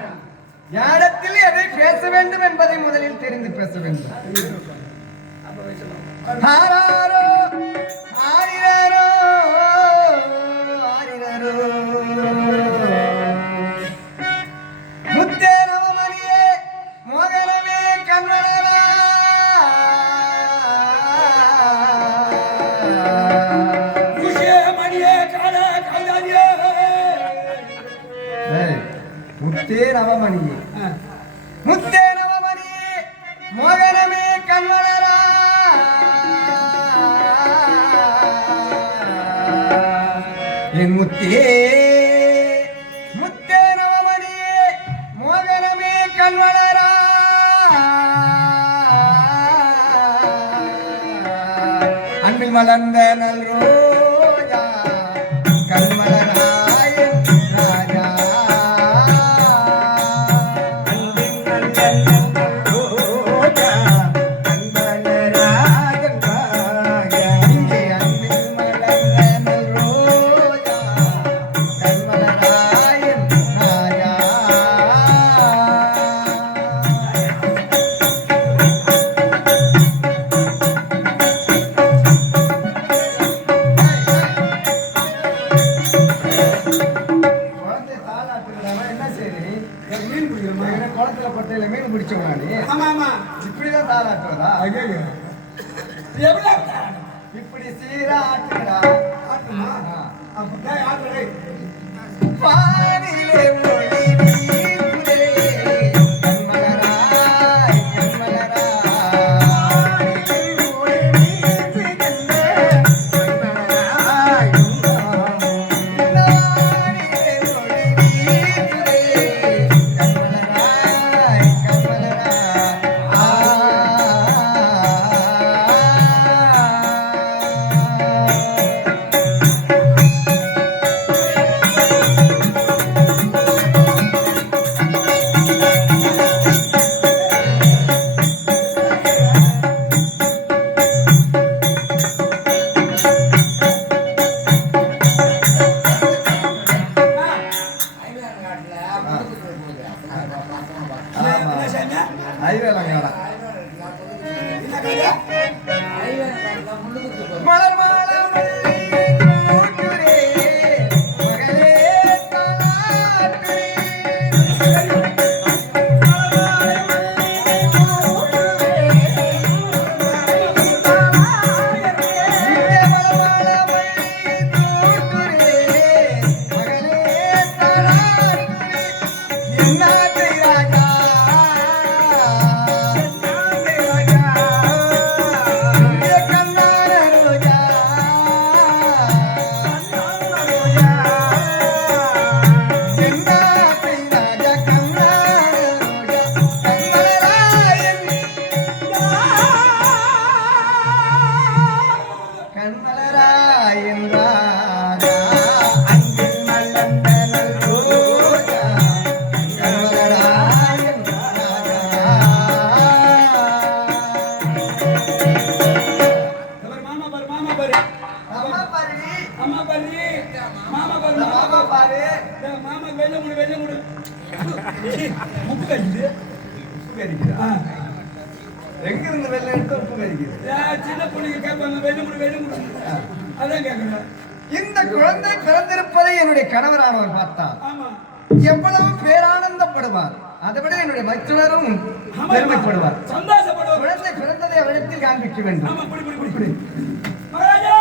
யாரிடத்தில் எதை பேச வேண்டும் என்பதை முதலில் தெரிந்து பேச வேண்டும். ஆராரோ ஆரிரரோ ஆரிரரோ. முத்தே நவமணியே மோகனமே கண்வளரா. குஷே மணியே கால காலாதியே. முத்தே நவமணியே முத்தே நவமணியே மோகனமே கண்வளரா. என் முத்தே முத்தே நவமணியே மோகனமே கண்வளரா. அன்பில் மலர்ந்த நல் ரோஜா கண்மலராயன் ராஜா. இங்கே அன்பில் மலர்ந்த நல் ரோஜா கண்மலராயன் ராஜா. குழந்தை தாளாட்டுறதா என்ன செய்யறீ? மீன் பிடிக்கிறோமா? குளத்துல பட்டையில மீன் பிடிச்சவனா நீ? ஆமா ஆமா. இப்படிதான் தாளாட்டுறதா? ஐயோ எவ்வளவு இப்படி சீரா ஆட்டுறா. ஆட்டுமா? அப்ப டேய் ஆட்டுடே. வானிலே மொழி வீசுதே கண்மலராய் கண்மலராய். வானிலே மொழி வீசுகின்ற கண்மலராய். வானிலே மொழி வீசுதே கண்மலராய் கண்மலராய். ஆ என்ன சாமி? ஐவேலங்காடா. என்ன கதை? மலர் மாலை மல்லி கூட்டுரே, மகளே தாலாட்டுரே. மலர் மாலை மல்லி கூட்டுரே, தாலாட்டுரே. மலர் மாலை மல்லி கூட்டுரே, மகளே தாலாட்டுரே. என்னாட்டு ராஜா, என்னாட்டு ராஜா, இங்கே கண்ணான ரோஜா, கண்ணான ரோஜா. என்னாட்டு ராஜா, கண்ணான ரோஜா, கண்மலராயன் கண்மலராயன் ராஜா, அன்பில் மலர்ந்த ரோஜா, கண்மலராயன் ராஜா. இவர் மாமா பாரு, மாமா பாரு. அம்மா பாருடி, அம்மா பாரு. மாமா பாரு, மாமா மாமா பாரு. பாரு. டேய், மாமா வெளில முடி, வெளில முடி. முக்கு கடிக்குது. உப்பு கறிக்குதா? ஆ. எங்க இருந்து வெள்ளை எடுத்து உப்பு கறிக்குது? ஏன் சின்ன பொண்ணுங்க கேட்பாங்க, வெளில முடி, வெளில முடி. அதான் கேட்குறேன். இந்த குழந்தை பிறந்திருப்பதை என்னுடைய கணவரானவர் பார்த்தார். ஆமா. எவ்வளவு பேரானந்தப்படுவார். அதை விட என்னுடைய மைத்துனரும் ஆமா, பெருமைப்படுவார். சந்தோஷப்படுவார். குழந்தை பிறந்ததை அவரிடத்தில் காண்பிக்க வேண்டும். ஆமா, புடி, புடி, புடி, புடி. மகாராஜா!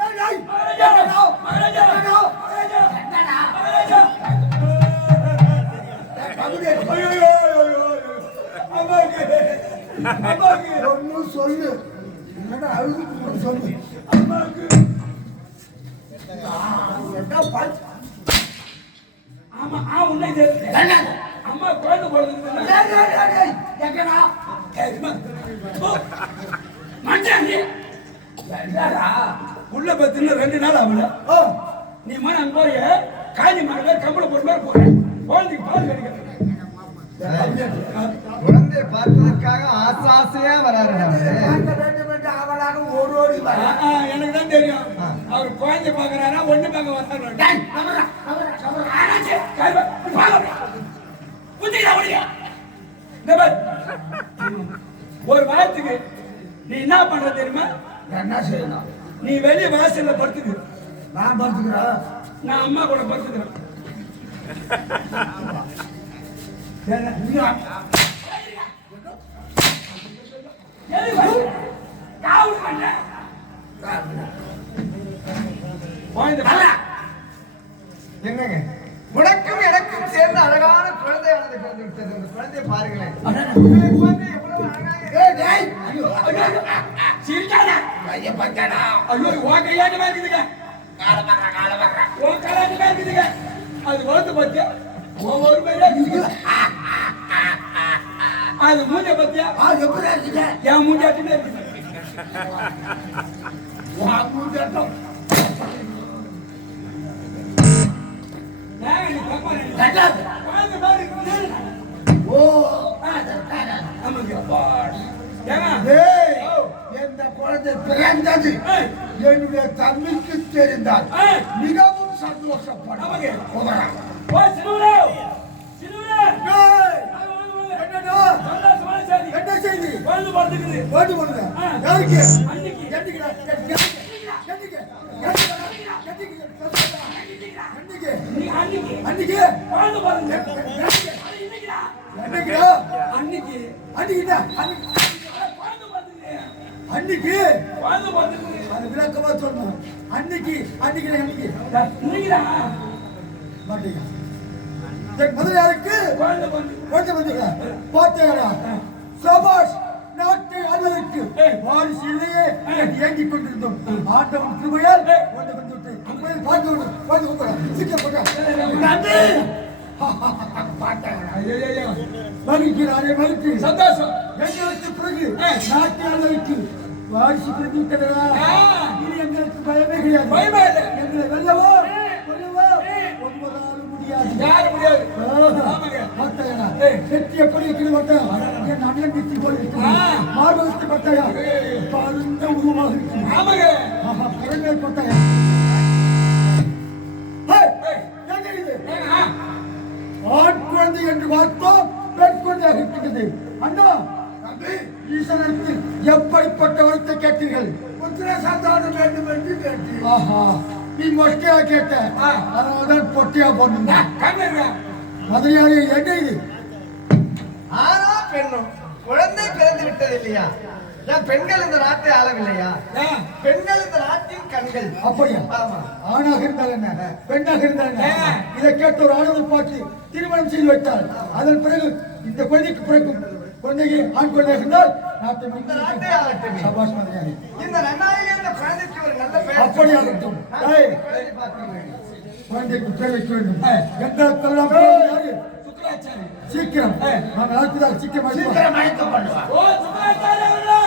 மகாராஜா! மகாராஜா! மகாராஜா! மகாராஜா! ஐயோ, ஐயோ, ஐயோ, ஐயோ. அம்மாவுக்கு, அம்மாவுக்கு, ஒன்னு சொல்லு என்னடா அழுது சொல்லு அம்மாவுக்கு. ஆமா, உன்னை தெரியுது. அம்மா குழந்தை பிறந்தது. உள்ள பத்தின 2 நாள் ஆகல. நீ மன அங்க போறிய காஞ்சி மரமே கம்பள போற மாதிரி போறேன். குழந்தைக்கு பால் கிடைக்க. குழந்தை பார்த்ததற்காக ஆசையா வராரு. அவளாக ஓடோடி எனக்கு தான் தெரியும். அவர் குழந்தை பாக்குறாரா ஒண்ணு பார்க்க வர்றாரு. ஒரு வாரத்துக்கு நீ என்ன பண்ற தெரியுமா? என்ன செய்யணும் நீ வெளிய வாசல்ல படுத்துக்கு. நான் பார்த்துக்கிறேன் நான் அம்மா கூட படுத்துக்கிறேன். என்னங்க உனக்கும் எனக்கும் சேர்ந்த அழகான குழந்தையானது பிறந்து விட்டது. இந்த குழந்தையை பாருங்களேன். உங்களை போன்று எவ்வளவு அழகாக சிரிக்காத. ஐயோ, உன் கையாட்டு இருக்குதுங்க. உன் கையாட்டு இருக்குதுங்க. அது வளர்த்து பார்த்தியா? ஒவ்வொரு பையா அது மூஞ்ச பார்த்தியா? எப்படி இருக்கீங்க என் மூஞ்சாட்டுமே இருக்குது. மூஞ்சாட்டம் ஏங்க நீ தப்பா நினைக்கிற? குழந்தை மாதிரி இருக்குது. ஓ ஆமாங்க. ஏங்க? ஏய், இந்த குழந்தை பிறந்தது ஏய், என்னுடைய தம்பிக்கு தெரிந்தால் ஏய், மிகவும் சந்தோஷப்படும் ஆமாங்க. போகலாம். ஓ, சிறுவரே! சிறுவரே! ஏய், வாங்க, வாங்க, வாங்க. என்னடா சந்தோஷமான செய்தி. என்ன செய்தி குழந்தை பிறந்துக்குது. ஓடி போடுங்க ஆ. யாருக்கு அன்னைக்கு. என்னைக்குடா? இன்னைக்கு அன்னைக்கு. அன்னைக்கு குழந்தை பிறந்து. என்னைக்குடா? அன்னைக்கு. அன்னைக்குடா? குழந்தை பிறந்துக்குது. அன்னைக்கு குழந்தை பிறந்துக்குது. அது விளக்கமா சொல்லணும். அன்னைக்கு அன்னைக்கு இன்னைக்குதான் மாட்டீங்க. சரி, முதலியாருக்கு குழந்தை பிறந்து. கொஞ்சம் வந்துங்க பார்த்தேடா. சபாஷ், நாட்டை ஆளுநருக்கு வாரிசு இல்லையே என்று ஏங்கிக் கொண்டிருந்தோம். ஆண்டவன் கிருபையால் கொண்டு வந்து விட்டு பார்த்து சீக்கிரம் போட்டா நன்றி. ஐயையையோ. மகிழ்ச்சியாரே மகிழ்ச்சி. சந்தோஷம். எங்களுக்கு பிறகு நாட்டை ஆளுநருக்கு வாரிசு பிறந்து விட்டதா? இனி எங்களுக்கு பயமே கிடையாது. பயமே இல்லை. எங்களை வெல்லவோ கொல்லவோ ஒன்பதாலும் முடியாது. யாரும் முடியாது. ஆமாங்க. பார்த்தேடா. ஏய். வெற்றி எப்படி இருக்கிறது பார்த்தா? என் அண்ணன் நித்தி போல் இருக்கிறது. மார்பகத்தை பார்த்தாயா? பருந்த உருவமாக இருக்கிறது. ஆமாங்க. ஆஹா, பரங்கள் பார்த்தாயா? ஹே, ஏய், என்ன இது? ஏங்க? ஆண் குழந்தை குழந்தை என்று பார்த்தோம் பெண் குழந்தையாக இருக்கிறது. அண்ணா ஈஸ்வரத்தில் எப்படிப்பட்ட வரத்தை கேட்டீர்கள்? புத்திர சந்தானம் வேண்டும் என்று கேட்டீர்கள். ஆஹா, நீ மொட்டையா கேட்ட, அதனால்தான் பொட்டையா போனீங்க. மதுரையாரி என்ன இது? ஆனா பெண்ணும் குழந்தை பிறந்து விட்டது இல்லையா? ஏன் பெண்கள் இந்த நாட்டை ஆளவில்லையா? பெண்கள் இந்த நாட்டின் கண்கள். அப்படியா? ஆமா. ஆணாக இருந்தால் என்ன, பெண்ணாக இருந்தால் என்ன? இதை கேட்ட ஒரு ஆணவ பார்த்து திருமணம் செய்து வைத்தால் அதன் பிறகு இந்த குழந்தைக்கு பிறக்கும் குழந்தைக்கு ஆண் குழந்தை இருந்தால் இந்த நாட்டை ஆளட்டுமே. சபாஷ் மதுரையாரி. இந்த நன்னாளிலே இந்த குழந்தைக்கு ஒரு நல்ல பெயர் அப்படியாகட்டும். கேள்வி பார்த்தீங்க. குழந்தைக்கு பேர் வைக்க வேண்டும். எங்களுக்கெல்லாம் பேர் யாரு? சுக்கராச்சாரி. சீக்கிரம் நாங்கள் அழைப்பதால் சீக்கிரம் சீக்கிரம் அழைக்க பண்ணுவா. ஓ சுக்கராச்சாரி அவர்களே!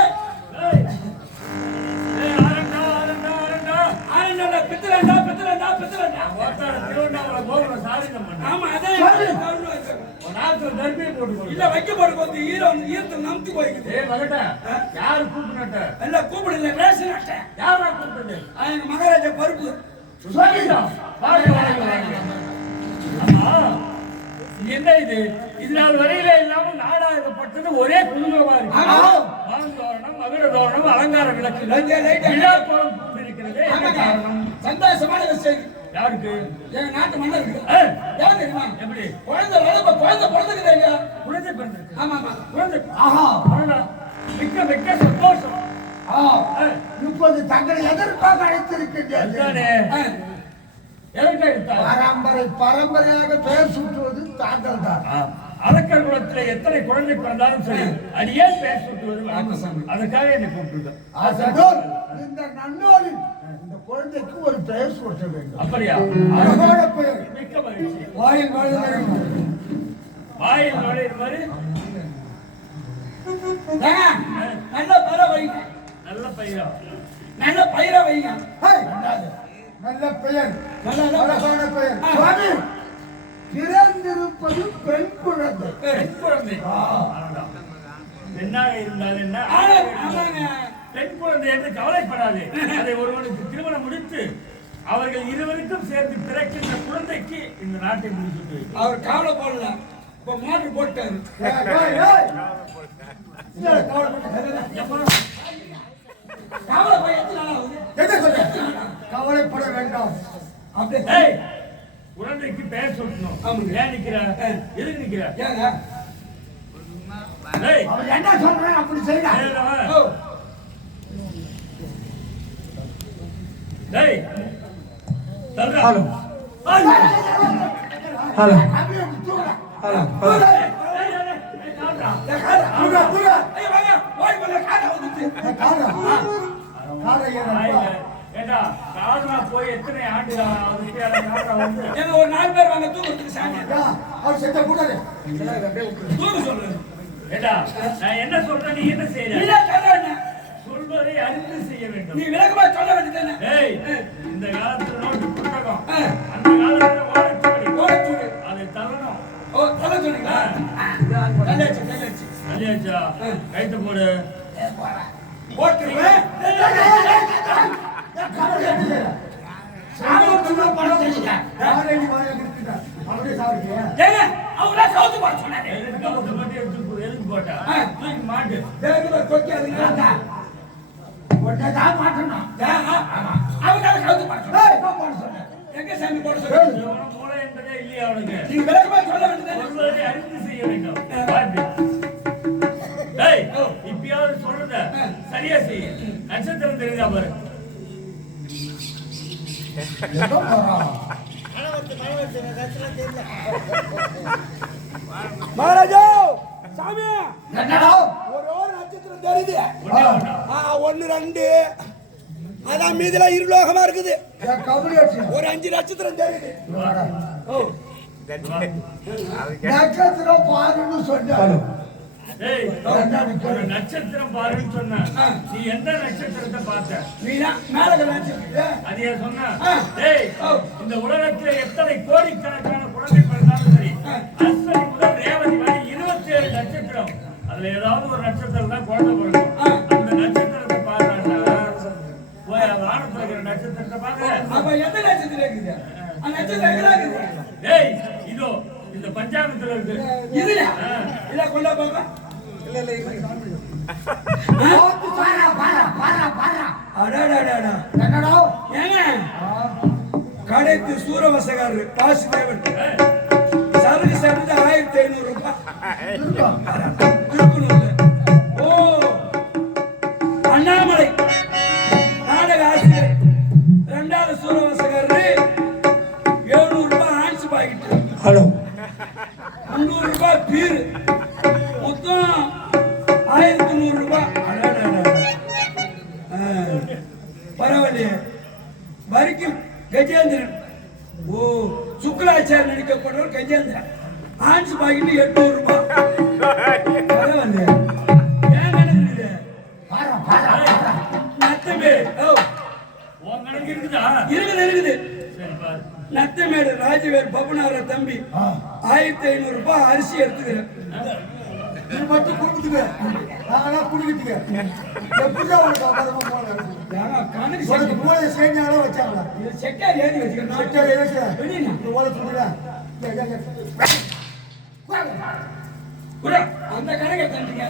ஆமா, அதே இல்ல வைக்க போறது வந்து ஈரத்தை நம்பி போய்க்குது. இல்ல கூப்பிடல ரேஷன் அட்டை. யாரா கூப்பிடுது? எங்க மகாராஜா பருப்பு. என்ன இது? இதனால் வரையில இல்லாமல் நாடாகப்பட்டது ஒரே குழுங்கமா இருக்கு. மாந்தோரணம், மகர தோரணம், அலங்கார விளக்கு, விழா கோலம் கூப்பிட்டிருக்கிறது. என்ன காரணம்? சந்தோஷமான விஷயம். யாருக்கு? எங்க நாட்டு மன்னருக்கு. ஏய், யார் தெரியுமா? எப்படி? குழந்தை பிறந்துக்குது ஐயா. குழந்தை பிறந்திருக்கு. ஆமா ஆமா. குழந்தை. ஆஹா, அடடா, மிக்க மிக்க சந்தோஷம். ஏய், இப்போது தங்களை எதற்காக அழைத்திருக்கின்றீர்கள்? அதுதானே. எதற்கு எடுத்தார்? பரம்பரையாக பெயர் சூட்டுவது தாங்கள் தான். அரக்கர் குலத்துல எத்தனை குழந்தை பிறந்தாலும் சரி, அது ஏன் பெயர் சுட்டுவது வழக்கம். அதுக்காக என்னை கூப்பிட்டு. இந்த நன்னோரில் இந்த குழந்தைக்கு ஒரு பெயர் சூட்ட வேண்டும். அப்படியா? அழகான பெயர். மிக்க மகிழ்ச்சி. வாயில் வாழ்ந்த வாயில் நுழையிற மாதிரி நல்ல பயிரை வைங்க. நல்ல பையா. நல்ல பயிரை வைங்க. நல்ல பெயர், நல்ல அழகான பெயர். சுவாமி, பிறந்திருப்பது பெண் குழந்தை. பெண் குழந்தை. அடடா. பெண்ணாக இருந்தால் என்ன? ஆமாங்க. பெண் குழந்தை என்று கவலைப்படாது. அதை ஒருவனுக்கு திருமணம் முடித்து அவர்கள் இருவருக்கும் சேர்ந்து பிறக்கின்ற குழந்தைக்கு இந்த நாட்டை முடிச்சுட்டு அவர் கவலை போடல. இப்ப மோட்டர் போட்டாரு. கவலை போய் எத்தனை நாள் ஆகுது? என்ன சொல்ற? கவலைப்பட வேண்டாம். அப்படியே ஏய், குழந்தைக்கு பெயர் சொல்லணும். ஏன் நிக்கிற? எதுக்கு நிக்கிற? ஏங்க? ஏய், அவன் என்ன சொல்றான் அப்படி செய்யலாம். ஏய், ஓ, டேய், சொல்றா. ஹலோ ஹலோ ஹலோ ஐயோ, வாங்க. ஓடி போல காரை வந்துச்சு. ஏண்டா, காரணா போய் எத்தனை ஆண்டு ஆகுது? காரணா வந்து ஏங்க ஒரு 4 பேர் வாங்க தூக்குறதுக்கு சாமி. அவர் செத்த கூடாது. தூக்கு சொல்லு. ஏண்டா, நான் என்ன சொல்றேன், நீ என்ன செய்யற? இல்ல சொல்றேன். சொல்வதை அறிந்து செய்ய வேண்டும். நீ விளக்கமா சொல்ல வேண்டியதானே? ஏய், இந்த காலத்துல நோட்டு புத்தகம், அந்த காலத்துல ஓலைச்சுவடி, அதை தள்ளணும். ஓ, சொல்ல சொன்னீங்களா? கல்யாச்சு. இல்லையாச்சா? கைத்து போடு. போட்டுருவேன். ஏங்க, அவங்களா கவுத்து போட சொன்னாரு. எதுக்கு கவுத்து மட்டும் எதுக்கு போட்டா? தூக்கி மாட்டு. வேகமா கொக்கி அதுங்க. ஒன்னதான் மாட்டணும். அவங்களால கவுத்து போட சொன்னாரு. எங்க சாமி போட சொன்னாரு? உனக்கு மூளை என்பதே இல்லையா அவனுக்கு? நீங்க விளக்கமா சொல்ல வேண்டியதானே? சொல்வதை அறிந்து செய்ய வேண்டும். பாட்டு. டேய், இப்பயாவது சொல்றத சரியா செய்ய. நட்சத்திரம் தெரியுதா பாரு. மகாராஜா சாமி, ஒரு நட்சத்திரம் தெரியுது. ஒண்ணே ஒண்ணா. 1 2 அதான் மீதில இருலோகமா இருக்குது. ஒரு 5 நட்சத்திரம் தெரியுது. நட்சத்திரம் பாருன்னு சொன்னாரு. டேய், ஒரு நட்சத்திரம் பாருன்னு சொன்ன. நீ எந்த நட்சத்திரத்தை பார்த்த? நீதான் மேல நட்சத்திரம். அதையா சொன்ன? டேய், இந்த உலகத்துல எத்தனை கோடிக்கணக்கான குழந்தை பிறந்தாலும் சரி, அஸ்வினி முதல் ரேவதி வரை 27 நட்சத்திரம். அதுல ஏதாவது ஒரு நட்சத்திரம் தான் குழந்தை பிறக்கும். அந்த நட்சத்திரத்தை பார்த்தாண்டா போய் வானத்துல இருக்கிற நட்சத்திரத்தை பார்க்க. அப்ப எந்த நட்சத்திரம் இருக்குது? அந்த நட்சத்திரம் எங்க இருக்குது? டேய், இதோ இந்த பஞ்சாங்கத்துல இருக்கு. இதுல இத கொண்டா பாக்க அடாடாடாடா என்னடா ஏங்க கடைக்கு சூரவசகாரர் வாசுதேவன் சரக்கு சாப்பிட்டு 1500 ரூபாய் திருப்பூர்ல. ஓ அண்ணாமலை நாடக ஆசிரியர் 2வது சூரவசகாரர் 700 ரூபாய் ஆன்ஸ் பாக்கிட்டு. ஹலோ 300 ரூபாய் பீர் மொத்தம் 1100 ரூபாய். பரவாயில்லையே. வரிக்கும் கஜேந்திரன். ஓ சுக்லாச்சார் நடிக்கப்படுறவர் கஜேந்திரன். ஆன்ஸ் பாக்கிட்டு 800 ரூபாய். பரவாயில்லையே. ஏன் கணக்கு நத்தமே உன் கணக்கு இருக்குதா? இருக்குது. சரி பாரு. நத்தமேடு ராஜவேல் பபுனார தம்பி 1500 ரூபாய் அரிசி எடுத்துக்கிறேன். நீ மட்டும் குடுத்துக்க நாங்களாம் குடிக்கிட்டுக்க எப்படிதான் உனக்கு அப்புறமா போனேன் கணக்கு உனக்கு மூளை சேர்ந்தாலும் வச்சாங்களா செக்காரி ஏறி வச்சுக்கிறேன். சரி இருக்கு வெளியில நீ ஓலை சொல்லுடா கூட அந்த கணக்கை தந்துங்க.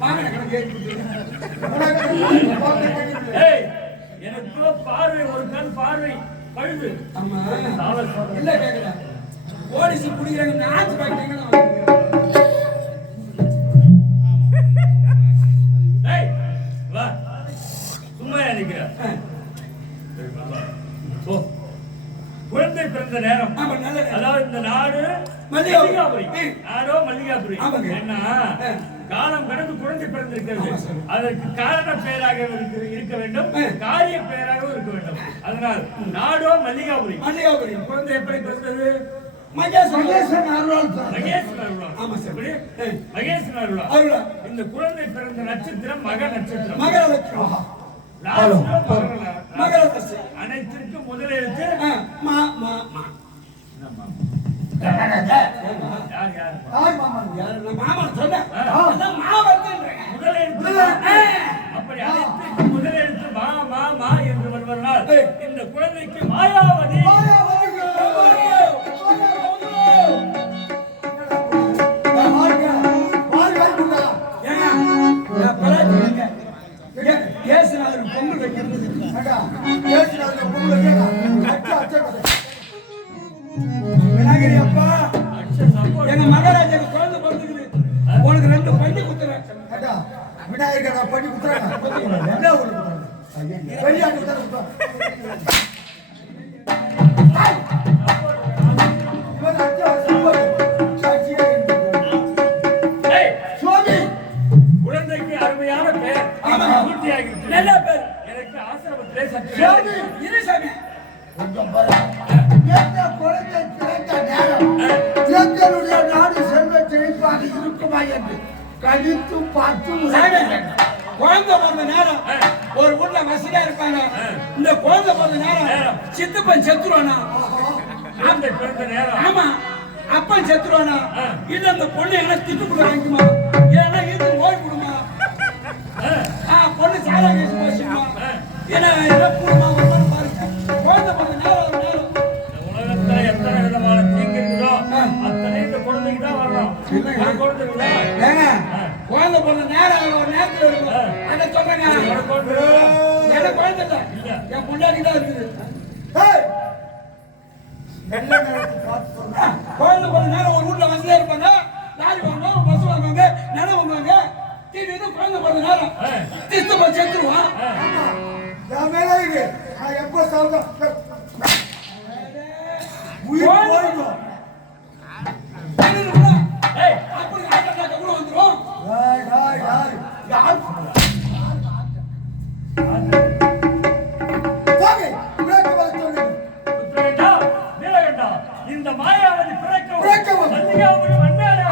வாங்கின கணக்கு ஏறி கொடுத்துருங்க. ஏய், எனக்கு பார்வை ஒரு கண் பார்வை பழுது. ஆமா நாவல் சொல்றேன். இல்ல கேக்குற போலீஸ் குடிக்கிறாங்க. நாச்சு பாக்கிட்டாங்க. ஏய், வா. சும்மா நிக்கிற. ஓ, குழந்தை பிறந்த நேரம். ஆமா, நல்ல நேரம். அதாவது இந்த நாடு மல்லிகாபுரி. நாடோ மல்லிகாபுரி. ஆமாங்க. என்ன காலம் கடந்து குழந்தை பிறந்திருக்கிறது. ஆமா சார். அதற்கு காரண பெயராக இருக்க வேண்டும், காரிய பெயராகவும் இருக்க வேண்டும். அதனால் நாடோ மல்லிகாபுரி. மல்லிகாபுரி. குழந்தை எப்படி பிறந்தது? மகேசன் அருளால் மகேசன் அருளா. ஆமா சார். எப்படி? மகேசன் அருளா. அருளா. இந்த குழந்தை பிறந்த நட்சத்திரம் மக நட்சத்திரம். மகரலட்சுமி. மகரதசி. அனைத்திற்கும் முதல் எழுத்து மா மா மா. யார் யார்? ஆய் மாமா யாரு நான் மாமா சொன்னேன். அதான் மாவட்டன்றேன். முதல் எழுத்து. அப்படி அனைத்திற்கும் முதல் எழுத்து மா மா மா என்று வருவதனால் இந்த குழந்தைக்கு மாயாவதி. ஏசுநாதர் பொங்கல் வைக்கிறது. விநாயகரி அப்பா எங்க மகாராஜாக்கு குழந்தை பிறந்துக்குது. உனக்கு 2 பள்ளி குத்துறேன். விநாயகர் நான் பண்ணி குத்துறேன் என்ன ஒரு வெளியாட்டு குத்துறேன் ஏய், சுவாமி குழந்தைக்கு அருமையான பெயர். ஆமா. பூர்த்தியாகிவிட்டது. நல்ல பேர். எனக்கு ஆசிரமத்திலே சற்று சுவாமி வேலை. இரு சாமி. குழந்தை பிறந்த நேரம் எங்களுடைய நாடு செல்வ செழிப்பாக இருக்குமா என்று கணித்து பார்த்து சாமி, குழந்தை பிறந்த நேரம் ஒரு வீட்டுல வசதியா இருப்பாங்க. இந்த குழந்தை பிறந்த நேரம் சித்தப்பன் செத்துருவானா? குழந்தை பிறந்த நேரம். ஆமா. அப்பன் செத்துருவானா? இல்ல அந்த பொண்ணு என்ன திட்டுக்குள்ள வாங்கிக்குமா? ஏன்னா இது ஓய் கொடுமா? பொண்ணு சாரா கேசு போச்சுமா? ஏன்னா கூடுமா வருமானம் பாருங்க. குழந்தை பிறந்த நேரம் ஒரு நேரம். இந்த உலகத்துல எத்தனை விதமான தீங்கு இருக்குதோ அத்தனை இந்த குழந்தைக்கு தான் வரணும். ஒரு குழந்தை இருக்குதா? ஏங்க குழந்தை பிறந்த நேரம் ஒரு நேரத்துல இருக்கும். அதை சொல்றேங்க. ஒரு குழந்தை எனக்கு குழந்தை இல்ல. என் பொண்டாட்டி தான் இருக்குது. குழந்தை பிறந்த நேரம் ஒரு வீட்டுல வசதியா இருப்பாங்க. லாரி வாங்குவாங்க, பஸ் வாங்குவாங்க, நிலம் வாங்குவாங்க. திடீர்னு குழந்தை பிறந்த நேரம் சித்தப்பன் செத்துருவான். என் மேல இருக்கு நான் எப்போ சாப்பிட்டேன் உயிர் போயிடும் ஏய், அப்படி ஆட்டோக்காக கூட வந்துரும். டாய் டாய் டாய் யார் சாமி விளக்கு வளர்த்து புத்திரேண்டா, நீலகண்டா, இந்த மாயாவதி பிறக்கவும் பிறக்கவும். மல்லிகாபுரி வந்தாரே.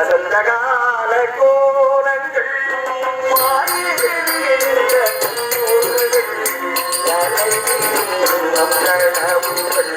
அதந்தகால கோலங்கள் மாறிவிடுகின்ற ஊர்கள், யானை நம் கனவுகள்